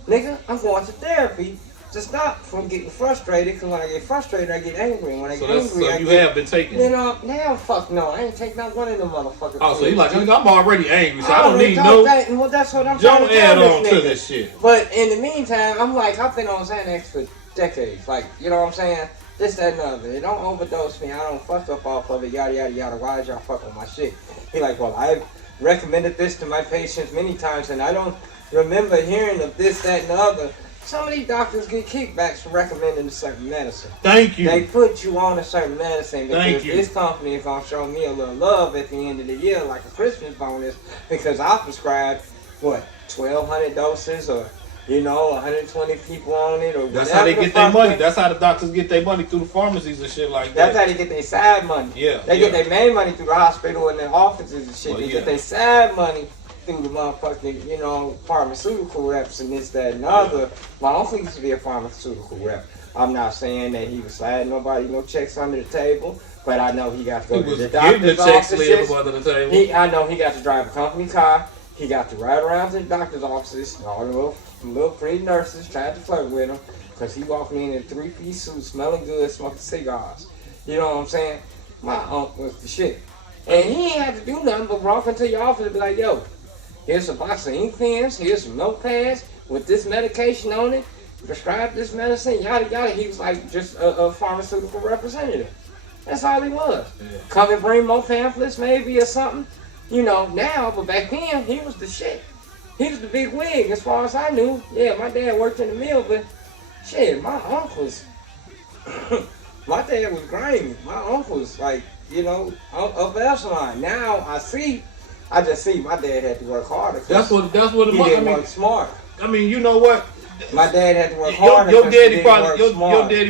Nigga, I'm going to therapy to stop from getting frustrated, because when I get frustrated, I get angry. And when I get angry, so you have been taking it. You know, now fuck no, I ain't taking not one of them motherfuckers. Oh, so you like, I'm already angry, so I don't need no. Well, that's what I'm trying to add tell on this to nigga. this shit. But in the meantime, I'm like, I've been on Xanax for decades. Like, you know what I'm saying? This, that, and other. It don't overdose me. I don't fuck up off of it. Yada, yada, yada. Why is y'all fuck with my shit? He like, well, I've recommended this to my patients many times, and I don't remember hearing of this, that, and the other. Some of these doctors get kickbacks for recommending a certain medicine. Thank you. They put you on a certain medicine because Thank you. this company is going to show me a little love at the end of the year, like a Christmas bonus, because I prescribed, 1,200 doses or, 120 people on it or That's how they get their money. That's how the doctors get their money through the pharmacies and shit like that. That's how they get their side money. Yeah. They get their main money through the hospital and their offices and shit. Well, They yeah. get their side money through the motherfucking, pharmaceutical reps and this, that, and the other. My uncle used to be a pharmaceutical rep. I'm not saying that he was sliding nobody no checks under the table, but I know he got to go to the doctor's offices. Under the table. I know he got to drive a company car. He got to ride around to the doctor's offices. All the little pretty nurses tried to flirt with him because he walked in a 3-piece suit, smelling good, smoking cigars. You know what I'm saying? My uncle was the shit. And he ain't had to do nothing but walk into your office and be like, yo, here's a box of ink pens, here's some notepads with this medication on it, prescribe this medicine, yada yada. He was like just a pharmaceutical representative. That's all he was. Yeah. Come and bring more pamphlets maybe or something. Now, but back then, he was the shit. He was the big wig as far as I knew. Yeah, my dad worked in the mill, but shit, my uncles, my dad was grimy. My uncles, like, up echelon. Now I just see my dad had to work harder. That's what he didn't work smart. I mean, you know what? My dad had to work harder. Your daddy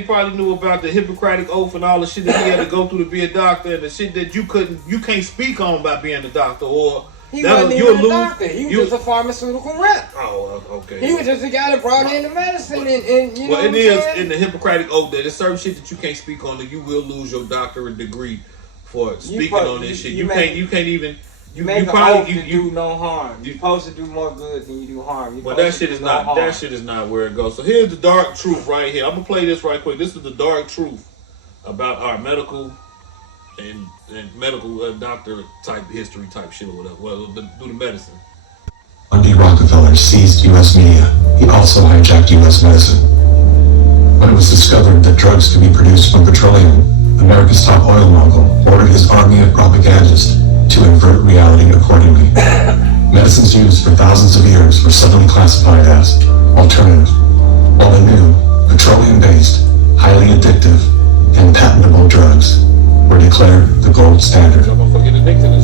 probably knew about the Hippocratic oath and all the shit that he had to go through to be a doctor, and the shit that you can't speak on by being a doctor, or he wasn't even a doctor. He was just a pharmaceutical rep. Oh, okay. He was just a guy that brought in the medicine, and you know well, what it is saying? in the Hippocratic oath that there's certain shit that you can't speak on, that you will lose your doctorate degree for speaking on this shit. You can't even. You make an oath to do no harm. You're supposed to do more good than you do harm. But that shit is not where it goes. So here's the dark truth right here. I'm gonna play this right quick. This is the dark truth about our medical and medical doctor type history type shit or whatever. Well, do the medicine. When Rockefeller seized U.S. media, he also hijacked U.S. medicine. When it was discovered that drugs could be produced from petroleum, America's top oil mogul ordered his army of propagandists to invert reality accordingly. Medicines used for thousands of years were suddenly classified as alternative, while the new, petroleum-based, highly addictive, and patentable drugs were declared the gold standard.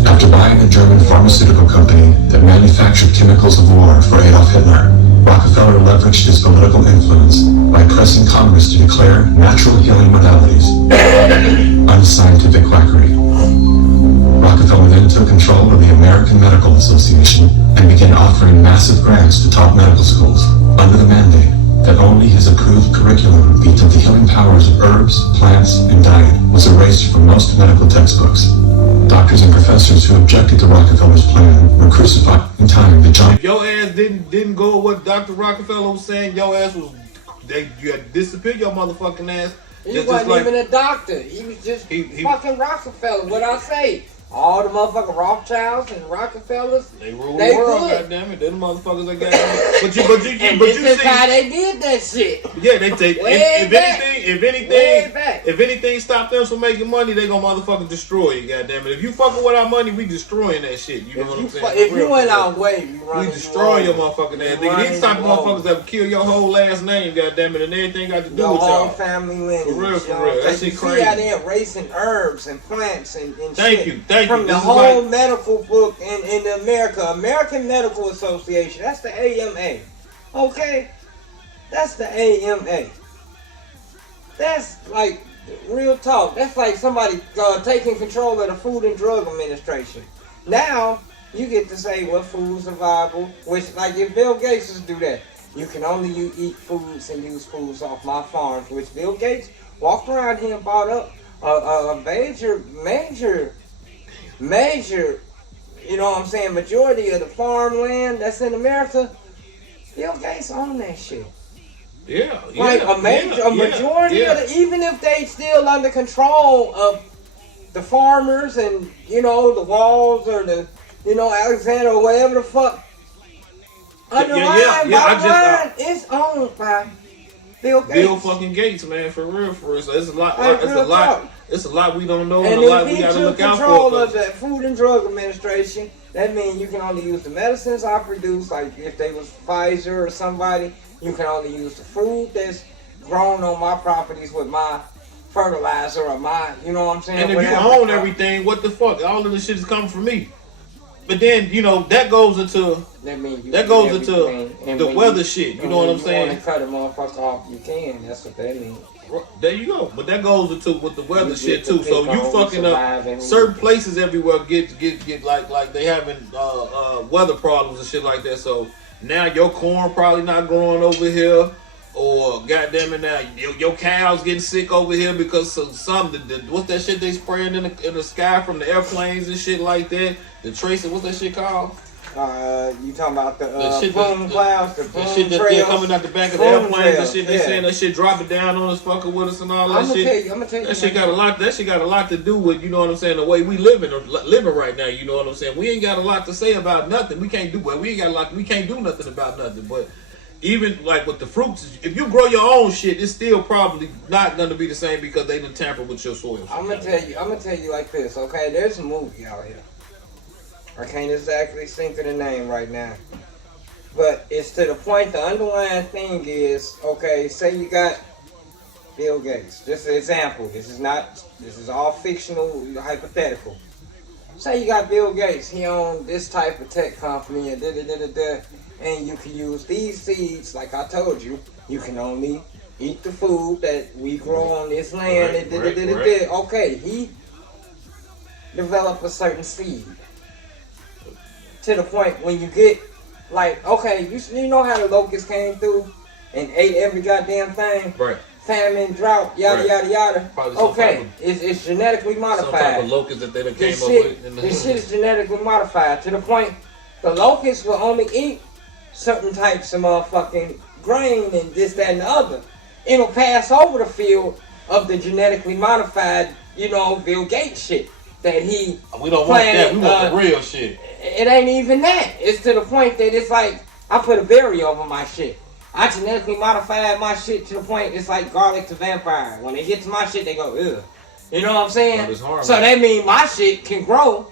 After buying a German pharmaceutical company that manufactured chemicals of war for Adolf Hitler, Rockefeller leveraged his political influence by pressing Congress to declare natural healing modalities unscientific quackery. Rockefeller then took control of the American Medical Association and began offering massive grants to top medical schools under the mandate that only his approved curriculum until the healing powers of herbs, plants, and diet was erased from most medical textbooks. Doctors and professors who objected to Rockefeller's plan were crucified in time to John. If your ass didn't go with what Dr. Rockefeller was saying, your ass was you had to disappear your motherfucking ass. He wasn't even a doctor. He was just fucking Rockefeller. What I say? All the motherfucking Rothschilds and Rockefellers, they rule the world, goddammit. They're the motherfuckers that got it. But you see how they did that shit. Yeah, they take if anything stop them from making money, they gonna motherfucking destroy you, goddammit. If you fucking with our money, we destroying that shit. You know what I'm saying? If you went our way, we destroy your motherfucking ass. Nigga, these type of motherfuckers that will kill your whole last name, goddammit, and everything got to do with y'all. Family lineage. For real. That shit crazy. See how they erasing herbs and plants and Thank shit. you. From the whole medical book in America, American Medical Association. That's the AMA. Okay? That's the AMA. That's like real talk. That's like somebody taking control of the Food and Drug Administration. Now, you get to say what foods are viable, which, like, if Bill Gates just do that, you can only eat foods and use foods off my farms, which Bill Gates walked around here and bought up a major, you know what I'm saying, majority of the farmland that's in America. Bill Gates own that shit. Yeah. Like a majority of the, even if they still under control of the farmers and, you know, the Walls or the, you know, Alexander or whatever the fuck. It's owned by Bill Gates. Bill fucking Gates, man, for real. So it's a lot. It's a lot we don't know, and a a lot we gotta look out for. Control of the Food and Drug Administration. That means you can only use the medicines I produce. Like if they was Pfizer or somebody, you can only use the food that's grown on my properties with my fertilizer or my, you know what I'm saying? And if you own everything, what the fuck? All of this shit is coming from me. But then, you know, that goes into the weather shit. You know what I'm saying? You want to cut a motherfucker off, you can. That's what that means. There you go. But that goes into with the weather shit too. So you fucking up certain places everywhere get like they having weather problems and shit like that. So now your corn probably not growing over here, or goddamn it now your cows getting sick over here because of what's that shit they spraying in the sky from the airplanes and shit like that. The tracing, what's that shit called? You talking about the plume clouds, the plume shit that's trails, coming out the back of the airplanes and shit. They saying that shit dropping down on us, fucking with us and all that shit. I'm gonna tell you. That shit got a lot to do with, you know what I'm saying, the way we living right now. You know what I'm saying. We ain't got a lot to say about nothing. We can't do we can't do nothing about nothing. But even like with the fruits, if you grow your own shit, it's still probably not gonna be the same because they done tamper with your soil. I'm gonna tell you like this. Okay, there's a movie out here. I can't exactly think of the name right now. But it's to the point, the underlying thing is, okay, say you got Bill Gates. Just an example. This is all fictional, hypothetical. Say you got Bill Gates. He owns this type of tech company and and you can use these seeds, like I told you. You can only eat the food that we grow on this land. Right. Okay, he developed a certain seed. To the point when you get, like, okay, you know how the locusts came through and ate every goddamn thing? Right. Famine, drought, yada, yada, yada. Okay, it's genetically modified. Some type of locust that they came up with. This shit is genetically modified to the point the locusts will only eat certain types of motherfucking grain and this, that, and the other. It'll pass over the field of the genetically modified, you know, Bill Gates shit that he We don't want that. We want the real shit. It ain't even that. It's to the point that it's like I put a berry over my shit. I genetically modified my shit to the point it's like garlic to vampire. When they get to my shit, they go, ugh. You know what I'm saying? So that means my shit can grow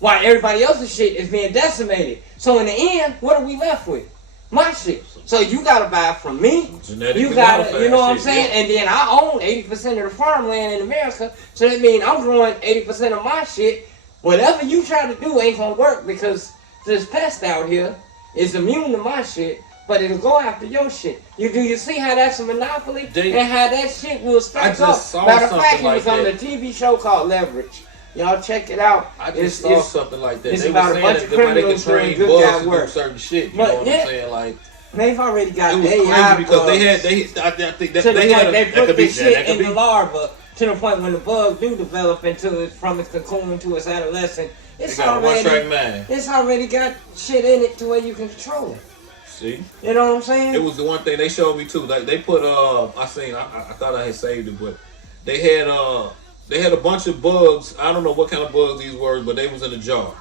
while everybody else's shit is being decimated. So in the end, what are we left with? My shit. So you gotta buy from me. You gotta, you know what I'm saying? Yeah. And then I own 80% of the farmland in America. So that means I'm growing 80% of my shit. Whatever you try to do ain't gonna work because this pest out here is immune to my shit, but it'll go after your shit. You see how that's a monopoly and how that shit will stack up? Matter of fact, it was on the TV show called Leverage. Y'all check it out. I just saw something like that. It's They about were a bunch saying of that they criminals could train doing good bugs guy to do work. certain shit. You But know what I'm saying? Like, they've already got it was AI crazy because bugs. I think that To the they point had they put the shit that could in be. the larva to the point when the bug do develop into it from its cocoon to its adolescent. It's already got shit in it to where you can control it. See? You know what I'm saying? It was the one thing they showed me too. Like they put I thought I had saved it, but they had a bunch of bugs. I don't know what kind of bugs these were, but they was in a jar.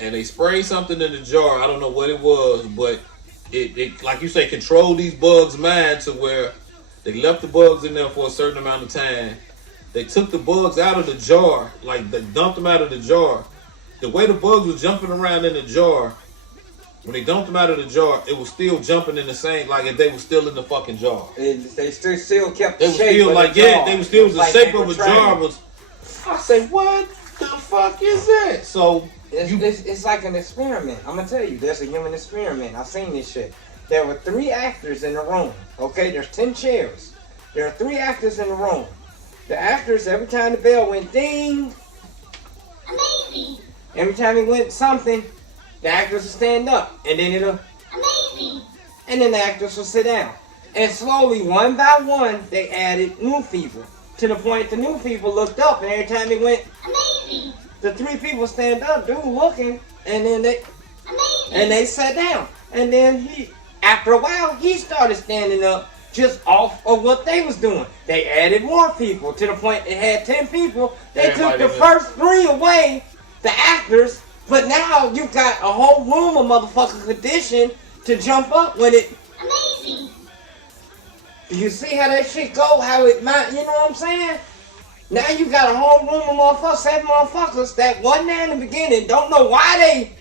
And they sprayed something in the jar. I don't know what it was, but it like you say, controlled these bugs' mind to where they left the bugs in there for a certain amount of time. They took the bugs out of the jar, like they dumped them out of the jar. The way the bugs was jumping around in the jar, when they dumped them out of the jar, it was still jumping in the same, like if they were still in the fucking jar. They still kept the the shape shape of of the jar. They was still the shape of a jar. Was. I say, what the fuck is that? So it's like an experiment. I'm gonna tell you, there's a human experiment. I've seen this shit. There were 3 actors in the room. Okay, there's 10 chairs. There are 3 actors in the room. The actors, every time the bell went ding, amazing. Every time it went something, the actors would stand up, and then it'll amazing. And then the actors will sit down. And slowly, one by one, they added new people. To the point the new people looked up, and every time it went amazing, the 3 people stand up, dude looking, and then they amazing. And they sat down. And then after a while, he started standing up just off of what they was doing. They added more people to the point they had 10 people. They took the first 3 away, the actors, but now you got a whole room of motherfuckers conditioned to jump up when it amazing. You see how that shit go? How it might, you know what I'm saying? Now you got a whole room of motherfuckers, 7 motherfuckers that wasn't there in the beginning, don't know why they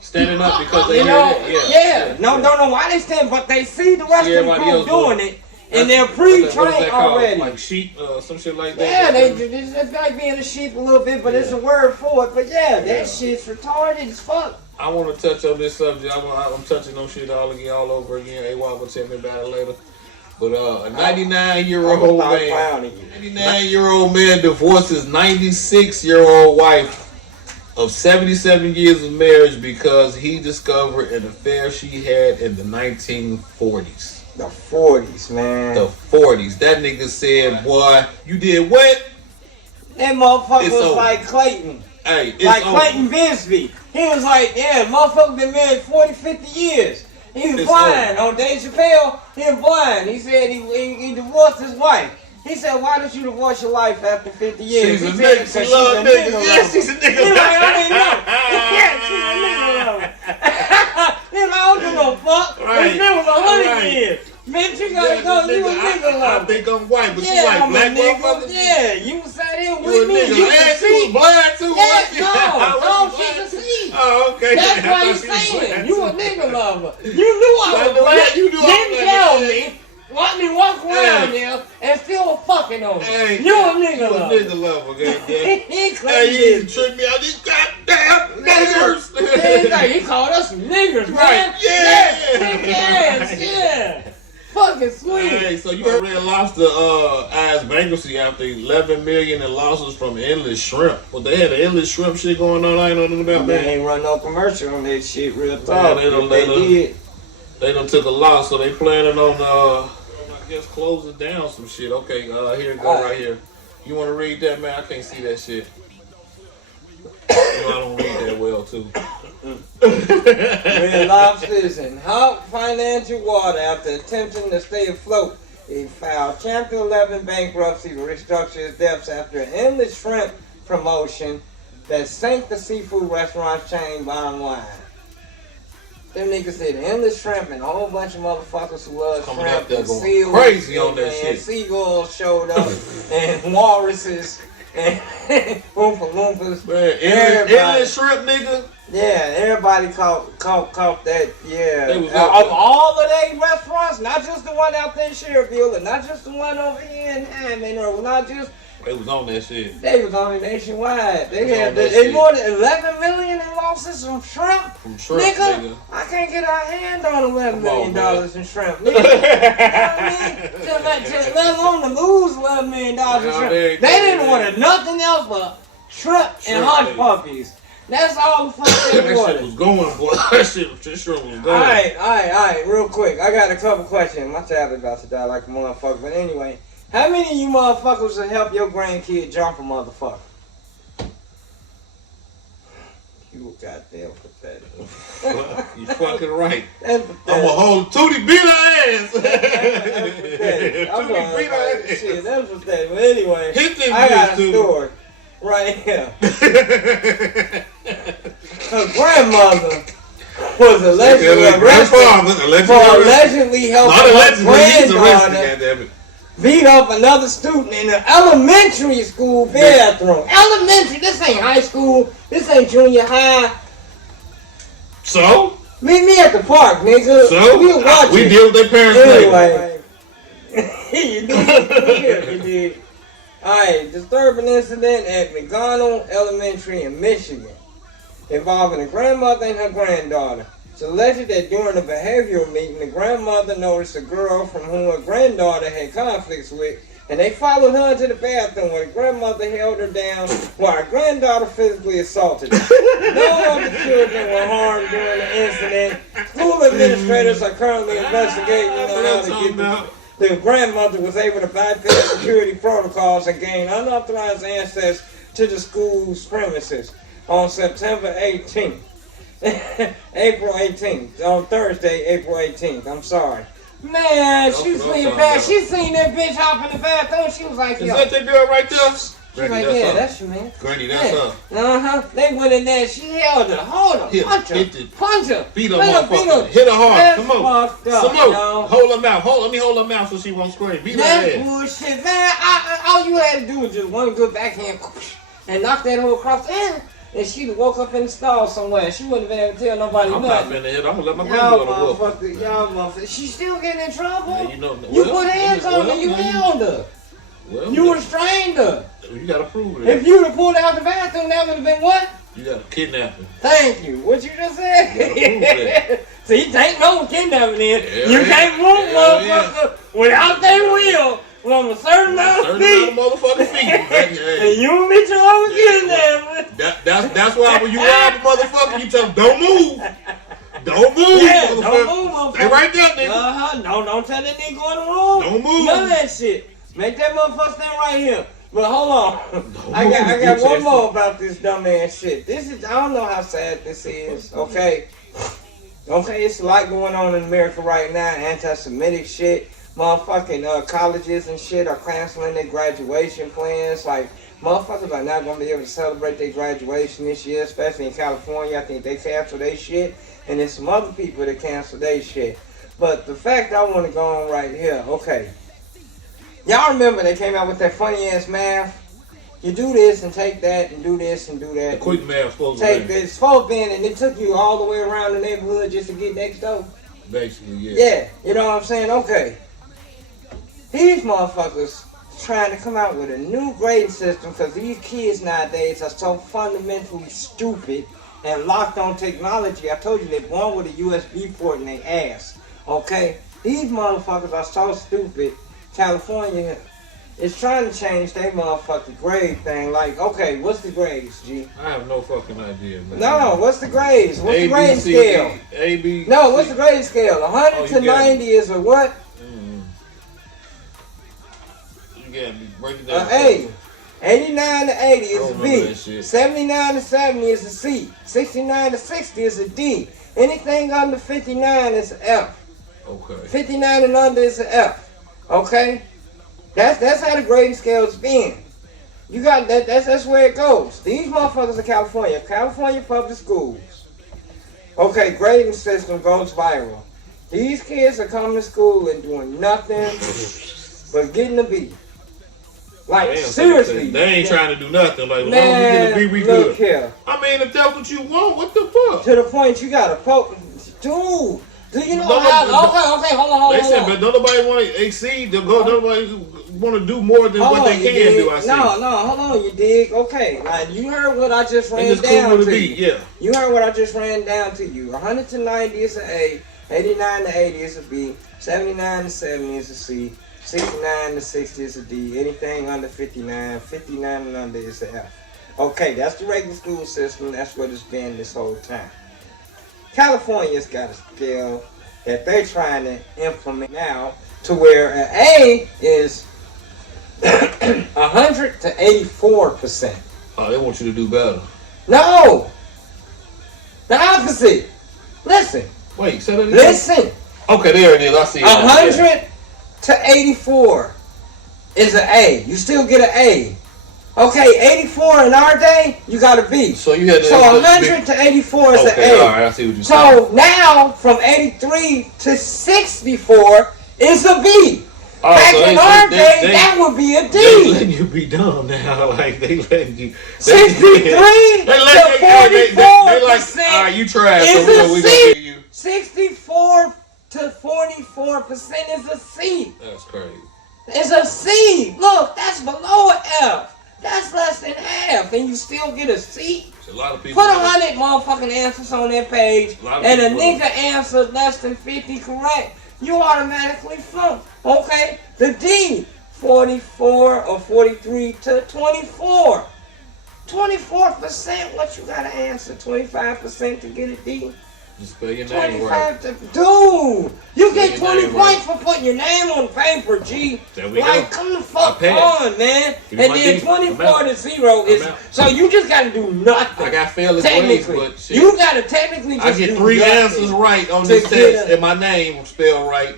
standing up because they don't know why they stand, but they see the rest of the group doing it, and they're pre-trained already. Like sheep, some shit like that. Yeah, it's like being a sheep a little bit, but it's a word for it. But that shit's retarded as fuck. I want to touch on this subject. I'm touching on shit all over again. AY will tell me about it later. But a 99-year-old man, 99-year-old man divorces 96-year-old wife of 77 years of marriage because he discovered an affair she had in the 1940s. The 40s, man. The 40s. That nigga said, boy, you did what? That motherfucker was like Clayton. Hey, like Clayton Binsby. He was like, yeah, motherfucker been married 40, 50 years. He was blind. On Dave Chappelle, he was blind. He said he divorced his wife. He said, why did you divorce your wife after 50 years? She's a nigga. She loves niggas. Yeah, she's a nigga. He's like, I mean, no. Yeah, she's a nigga lover. He's like, I don't give no fuck. Right. It's been 100 years. Bitch, you gotta go. You a nigga lover. I think I'm white, but you like black motherfuckers? Yeah, you sat in with me. You was too blind too. Yeah, no, she can see. Oh, okay. That's why he's saying you a nigga lover. You knew I was black. You knew Didn't tell me. Let me walk around there and still fucking on me. Hey, you a nigga lover. You a nigga lover, goddamn. Hey, you tricked me out these goddamn niggers. He called us some niggers, right? Man. Yeah. Yeah. Fucking sweet. Hey, so you heard Red Lobster eyes bankruptcy after $11 million in losses from endless shrimp. Well, they had the endless shrimp shit going on. I ain't know nothing about that. They ain't run no commercial on that shit. Real talk. They done took a loss, so they planning on I guess closing down some shit. Okay, here it go right here. You want to read that, man? I can't see that shit. You know, I don't read that well too. Red Lobsters in hot financial water after attempting to stay afloat. He filed Chapter 11 bankruptcy to restructure his debts after an endless shrimp promotion that sank the seafood restaurant chain bottom line. Them niggas said endless shrimp and a whole bunch of motherfuckers who love shrimp and seals. Crazy on that shit. Seagulls showed up and walruses and Oompa Loompas. Man, endless shrimp, nigga. Yeah, everybody caught that. Yeah, of all of they restaurants, not just the one out there in Sherville, and not just the one over here in Hammond, or not just. They was on that shit. They was on it nationwide. They had more than 11 million in losses from shrimp. From shrimp, nigga. I can't get our hand on $11 million in shrimp. You know what I mean? Let alone to lose $11 million in shrimp. They didn't want nothing else but shrimp and hush puppies. That's all the fuck they wanted. That shit was going, boy. That shrimp was going. All right, real quick. I got a couple questions. My tablet about to die like a motherfucker. But anyway, how many of you motherfuckers will help your grandkid jump a motherfucker? You goddamn pathetic. You fucking right. I'm gonna hold Tootie beat her ass. I'm gonna beat her ass. Shit, that's pathetic. But anyway, I got a story right here. Her grandmother was allegedly arrested for allegedly helping her granddaughter beat up another student in an elementary school bathroom. Elementary, this ain't high school, this ain't junior high. So? Meet me at the park, nigga. So? We deal with their parents anyway. You did. Alright, disturbing incident at McDonald Elementary in Michigan involving a grandmother and her granddaughter. It's alleged that during a behavioral meeting, the grandmother noticed a girl from whom her granddaughter had conflicts with, and they followed her into the bathroom where the grandmother held her down while her granddaughter physically assaulted her. No other children were harmed during the incident. School administrators are currently investigating how to get the grandmother was able to bypass security protocols and gain unauthorized access to the school's premises on September 18th. April 18th. On Thursday, April 18th. I'm sorry. Man, she seen that bitch hop in the bathroom. She was like, yo. Is that girl right there? She was like, yeah, that's you, man. Granny, that's her. Uh-huh. They went in there. She held her. Hold her. Punch her. Beat her motherfucker. Hit her hard. Come on. Some more. Hold her mouth. Let me hold her mouth so she won't scream. Beat her ass. That's bullshit, man. All you had to do was just one good backhand and knock that hoe across the head. And she woke up in the stall somewhere. She wouldn't have been able to tell nobody nothing. I'm not finna hit. I'm gonna let my grandmother whoop. Y'all motherfuckers. She's still getting in trouble. Yeah, you put hands on her. You held her. You restrained her. You gotta prove it. If you'd have pulled out the bathroom, that would have been what? You gotta kidnap her. Thank you. What you just said? See, ain't no kidnapping in. Yeah, you can't move motherfucker without their will. From a certain amount of feet. Motherfucking feet. And you and me always kidnapping. That's why when you rob a motherfucker, you tell them, don't move. Don't move, don't move, motherfucker. Stay right there, nigga. No, don't tell that nigga going wrong. Don't move. None of that shit. Make that motherfucker stand right here. But hold on. I got one more about this dumbass shit. I don't know how sad this is, okay? Okay, it's a lot going on in America right now. Anti-Semitic shit. Motherfucking colleges and shit are canceling their graduation plans. Like, motherfuckers are not going to be able to celebrate their graduation this year, especially in California. I think they cancel their shit. And there's some other people that cancel their shit. But the fact I want to go on right here, okay. Y'all remember they came out with that funny ass math? You do this and take that and do this and do that. The quick math supposed to take this supposed to be, and it took you all the way around the neighborhood just to get next door. Basically, yeah. Yeah, you know what I'm saying? Okay. These motherfuckers trying to come out with a new grading system because these kids nowadays are so fundamentally stupid and locked on technology. I told you they're born with a USB port in their ass. Okay? These motherfuckers are so stupid. California is trying to change their motherfucking grade thing. Like, okay, what's the grades, G? I have no fucking idea, man. No, what's the grades? What's the grading scale? A, B, no, what's the grading scale? 100 to 90 is a what? Break it down. A. 89 to 80 is a B. 79 to 70 is a C. 69 to 60 is a D. Anything under 59 is an F. Okay. 59 and under is an F. Okay? That's how the grading scale is being. You got that. That's where it goes. These motherfuckers in California public schools. Okay, grading system goes viral. These kids are coming to school and doing nothing but getting a B. Like, seriously. They ain't trying to do nothing. Like, man, as long as we get a B, we good. Here. I mean, if that's what you want, what the fuck? To the point you gotta poke. Dude, do you know how? Okay, hold on. They said, but don't nobody want to exceed. Nobody want to do more than what they can do. I see. No, hold on, you dig? Okay, now you heard what I just ran down to you. Yeah. You heard what I just ran down to you. 100 to 90 is an A, 89 to 80 is a B, 79 to 70 is a C, 69 to 60 is a D, anything under 59, 59 and under is an F. Okay, that's the regular school system. That's what it's been this whole time. California's got a scale that they're trying to implement now to where an A is 100 to 84%. Oh, they want you to do better. No! The opposite. Listen. Wait, say that again. Listen. Okay, there it is. I see it. 100 to 84 is an A. You still get an A. Okay, 84 in our day, you got a B. So you had 100 to 84 is an A. All right, I see what you're saying. So now, from 83 to 64 is a B. Back in our day, that would be a D. They letting you be dumb now. Like, they letting you. 63 to 44% all right, you trash. is So a we C. gonna give you. 64 to 44% is a C. That's crazy. It's a C. Look, that's below an F. That's less than half, and you still get a C. A lot of people. Put 100 motherfucking answers on that page, and a nigga answered less than 50 correct. You automatically flunk. Okay? The D, 44 or 43 to 24. 24%, what you gotta answer? 25% to get a D? Just spell your name right. Dude, you get 20 points for putting your name on paper, G. There we like, go. come the fuck on, man. And then 24 to 0 is, so you just gotta do nothing. I got failed ways, but shit. You gotta technically just I get 3 answers right on this test, and my name spelled right.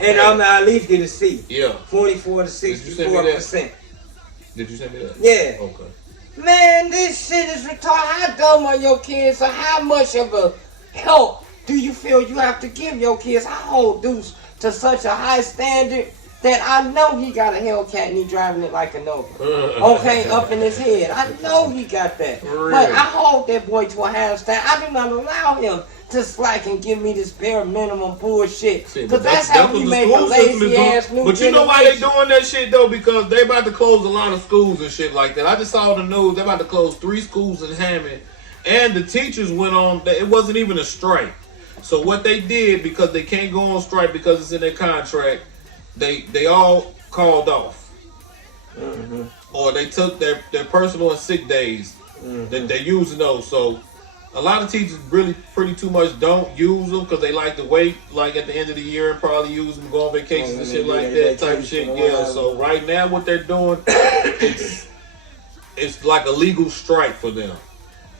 And I'm at least get a C. Yeah. 44 to 64%. Did you send me that? Yeah. Okay. Man, this shit is retarded. How dumb are your kids? Or how much of a help do you feel you have to give your kids? I hold Deuce to such a high standard that I know he got a Hellcat and he driving it like a Nova. Okay, up in his head. I know he got that. Really? But I hold that boy to a high standard. I do not allow him to slack and give me this bare minimum bullshit. Because that's how we make a lazy ass new But you know why they doing that shit though? Because they about to close a lot of schools and shit like that. I just saw the news. They about to close 3 schools in Hammond. And the teachers went on, it wasn't even a strike. So what they did, because they can't go on strike because it's in their contract, they all called off. Mm-hmm. Or they took their personal and sick days. Mm-hmm. They're using those. So a lot of teachers really pretty too much don't use them because they like to wait like at the end of the year and probably use them, go on vacations and shit like that type of shit. Yeah, so right now what they're doing, it's like a legal strike for them.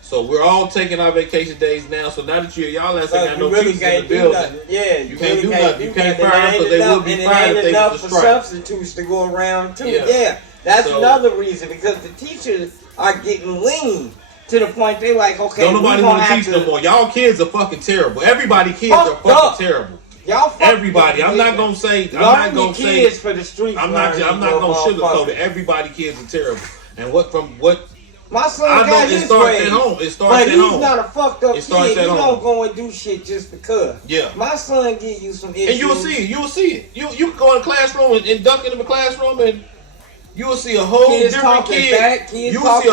So we're all taking our vacation days now. So now that y'all ain't got no teachers in the building, yeah, you can't do nothing. You can't fire them because they will be fired if they was a strike. Substitutes to go around too. Yeah, that's another reason because the teachers are getting lean to the point they like, okay, don't nobody want to teach no more. Y'all kids are fucking terrible. Everybody kids are fucking terrible. Y'all everybody. I'm not gonna say. I'm not gonna say. Kids for the streets. I'm not gonna sugarcoat it. Everybody kids are terrible. And what. My son got his ways, at home. It starts but at he's home. not a fucked up kid. He don't go and do shit just because. Yeah. My son get you some issues. And you'll see it. You'll see it. You can go in the classroom and duck into the classroom and you will see a whole different kid. You will see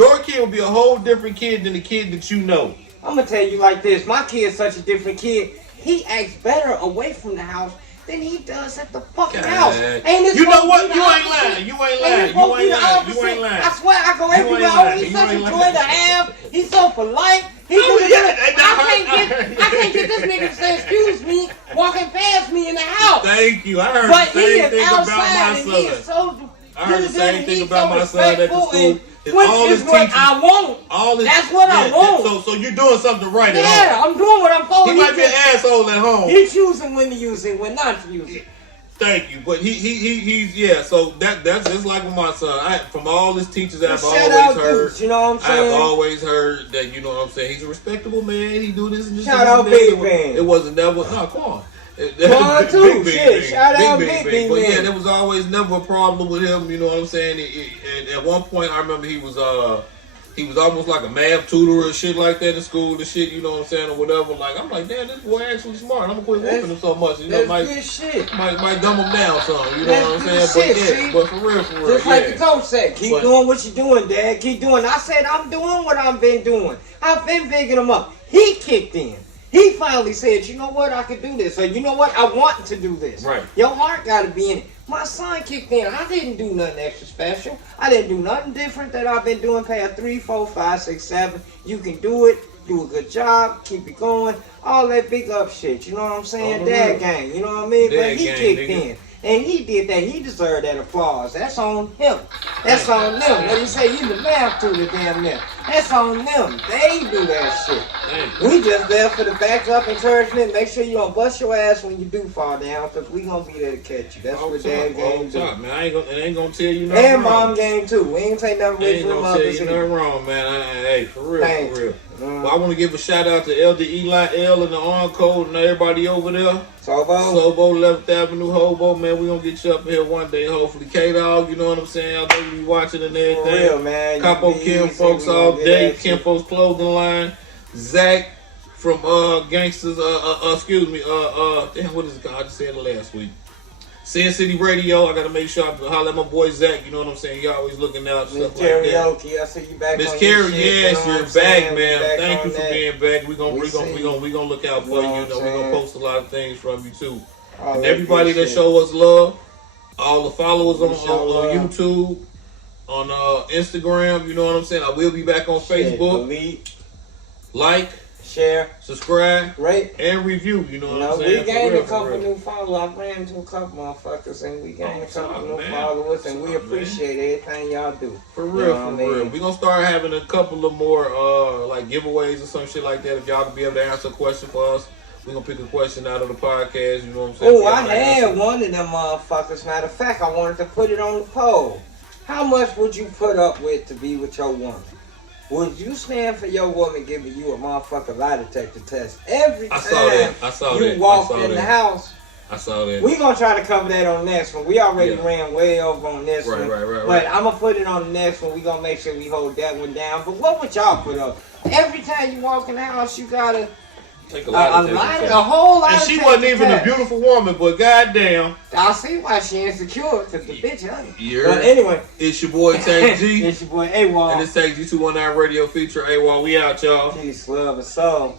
your kid will be a whole different kid than the kid that you know. I'm gonna tell you like this. My kid's such a different kid. He acts better away from the house than he does at the fucking house. You know what? You ain't lying. You ain't lying. You ain't lying. You ain't lying. I swear, I go everywhere. Oh, he's such a joy to have. He's so polite. I can't get this nigga to say excuse me walking past me in the house. Thank you. I heard the same thing about my son. I heard the same thing about my son at the school. Which is what I want. That's what I want. So you're doing something right at home. Yeah, I'm doing what I'm supposed to do. He might be an asshole at home. He's choosing when to use it, when not to use it. Thank you, but he's yeah. So that's just like with my son. From all his teachers I've always heard, you know what I'm saying? I've always heard that, you know what I'm saying. He's a respectable man. He do this and this. Shout out Big Man. It wasn't never Quan. Quan too. Shit, shout out Big Man. But yeah, there was always never a problem with him. You know what I'm saying? And at one point, I remember he was he was almost like a math tutor or shit like that in school and shit, you know what I'm saying, or whatever. Like, I'm like, damn, this boy actually smart. I'm gonna quit whooping him so much. You know, might dumb him down some. You know what I'm saying? But for real. Just like the coach said, keep doing what you're doing, Dad. Keep doing. I said, I'm doing what I've been doing. I've been bigging him up. He kicked in. He finally said, you know what, I could do this. So you know what, I want to do this. Right. Your heart got to be in it. My son kicked in. I didn't do nothing extra special. I didn't do nothing different that I've been doing past 3, 4, 5, 6, 7. You can do it. Do a good job. Keep it going. All that big up shit. You know what I'm saying? Dad gang. You know what I mean? But he kicked in. And he did that. He deserved that applause. That's on him. That's on them. Let me say, you the math tutor damn near. That's on them. They do that shit. We just there for the backup encouragement. Make sure you don't bust your ass when you do fall down, because we gonna be there to catch you. That's what Dad game do. Man, it ain't gonna tell you nothing and wrong. Mom game too. We ain't take nothing away from Ain't mothers. gonna tell you nothing wrong, man. Hey, for real. Mm. Well, I want to give a shout out to Elder Eli L and the On Code and everybody over there. Sobo, 11th Avenue, Hobo, man. We gonna get you up here one day, hopefully. K-Dog, you know what I'm saying? I know you be watching and everything. For real, man. Capo Kim folks all day. Kim folks clothing line. Zach from Gangsters, excuse me, damn, what is it called? I just said it last week. Sin City Radio, I gotta make sure I holler at my boy Zach, you know what I'm saying? You always looking out, stuff like that. Karaoke, I see you back. Miss on Carrie, your shit, yes, you know you're back, man. Thank you for being back. We gonna look out for you. You know, we gonna post a lot of things from you too. And everybody that show us love, all the followers on YouTube, on Instagram, you know what I'm saying? I will be back on Facebook. Like, share, subscribe, rate, and review. You know what I'm saying? We gained a couple new followers. I ran into a couple motherfuckers, and we gained a couple new followers, and we appreciate everything y'all do. For real, real. We gonna start having a couple of more like giveaways or some shit like that. If y'all can be able to answer a question for us, we gonna pick a question out of the podcast. You know what I'm saying? Oh, I had one of them motherfuckers. Matter of fact, I wanted to put it on the poll. How much would you put up with to be with your woman? Would you stand for your woman giving you a motherfucking lie detector test every time you walk in the house? I saw that. We gonna try to cover that on the next one. We already ran way over on this one. Right. But I'm gonna put it on the next one. We gonna make sure we hold that one down. But what would y'all put up? Every time you walk in the house, you gotta take a whole lot. And she wasn't even a beautiful woman, but goddamn. I see why she insecure, because the bitch ugly. Yeah. But anyway. It's your boy Tag G. It's your boy AWOL. And it's Tag G 219 Radio feature. AWOL, we out, y'all. Peace, love, and soul.